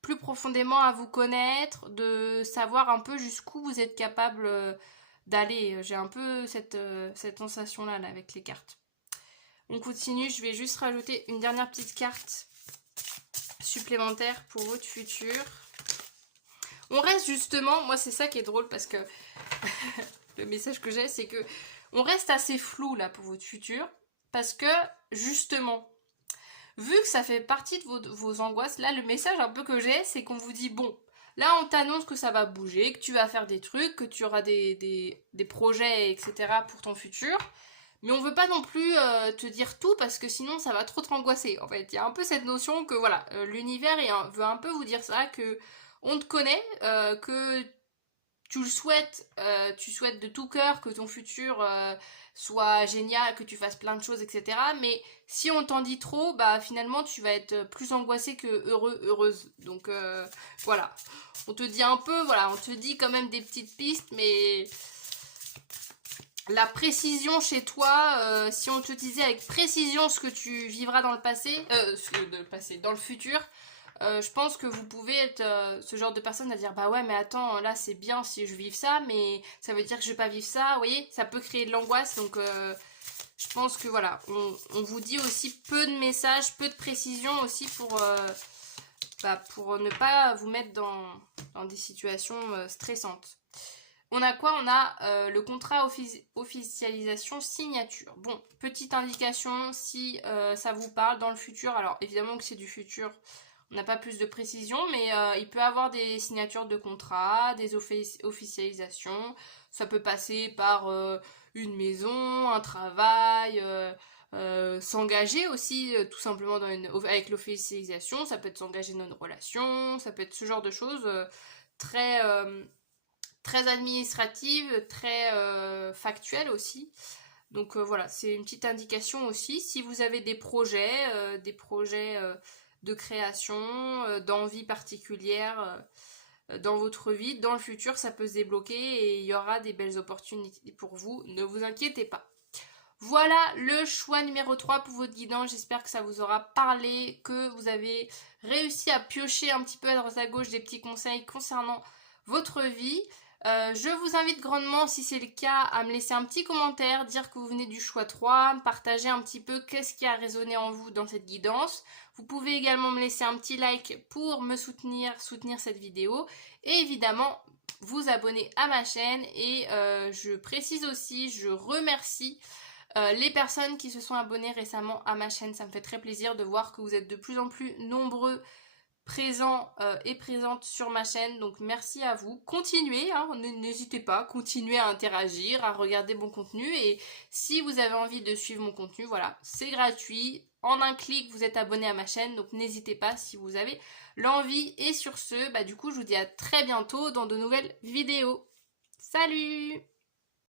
plus profondément à vous connaître, de savoir un peu jusqu'où vous êtes capable d'aller. J'ai un peu cette sensation-là là, avec les cartes. On continue, je vais juste rajouter une dernière petite carte supplémentaire pour votre futur. On reste justement, moi c'est ça qui est drôle parce que le message que j'ai c'est que on reste assez flou là pour votre futur parce que justement, vu que ça fait partie de vos angoisses, là le message un peu que j'ai c'est qu'on vous dit bon, là on t'annonce que ça va bouger, que tu vas faire des trucs, que tu auras des projets etc. pour ton futur. Mais on veut pas non plus te dire tout parce que sinon ça va trop t'angoisser. En fait, il y a un peu cette notion que voilà, l'univers veut un peu vous dire ça, que on te connaît, que tu le souhaites, tu souhaites de tout cœur que ton futur soit génial, que tu fasses plein de choses, etc. Mais si on t'en dit trop, bah finalement tu vas être plus angoissé que heureuse. Donc voilà, on te dit un peu, voilà, on te dit quand même des petites pistes, mais la précision chez toi, si on te disait avec précision ce que tu vivras dans le passé, dans le futur, je pense que vous pouvez être ce genre de personne à dire bah ouais mais attends là c'est bien si je vive ça mais ça veut dire que je vais pas vivre ça, vous voyez, ça peut créer de l'angoisse donc je pense que voilà, on vous dit aussi peu de messages, peu de précision aussi pour ne pas vous mettre dans des situations stressantes. On a quoi? On a le contrat officialisation signature. Bon, petite indication si ça vous parle dans le futur. Alors évidemment que c'est du futur, on n'a pas plus de précision, mais il peut y avoir des signatures de contrat, des officialisations. Ça peut passer par une maison, un travail, s'engager aussi tout simplement avec l'officialisation. Ça peut être s'engager dans une relation, ça peut être ce genre de choses très très administrative, très factuelle aussi. Donc voilà, c'est une petite indication aussi. Si vous avez des projets de création, d'envie particulière dans votre vie, dans le futur, ça peut se débloquer et il y aura des belles opportunités pour vous. Ne vous inquiétez pas. Voilà le choix numéro 3 pour votre guidance. J'espère que ça vous aura parlé, que vous avez réussi à piocher un petit peu à droite à gauche des petits conseils concernant votre vie. Je vous invite grandement, si c'est le cas, à me laisser un petit commentaire, dire que vous venez du choix 3, partager un petit peu qu'est-ce qui a résonné en vous dans cette guidance. Vous pouvez également me laisser un petit like pour me soutenir cette vidéo. Et évidemment, vous abonner à ma chaîne. Et je précise aussi, je remercie les personnes qui se sont abonnées récemment à ma chaîne. Ça me fait très plaisir de voir que vous êtes de plus en plus nombreux présents et présentes sur ma chaîne, donc merci à vous. Continuez, hein, n'hésitez pas, continuez à interagir, à regarder mon contenu et si vous avez envie de suivre mon contenu, voilà, c'est gratuit. En un clic, vous êtes abonné à ma chaîne, donc n'hésitez pas si vous avez l'envie. Et sur ce, du coup, je vous dis à très bientôt dans de nouvelles vidéos. Salut!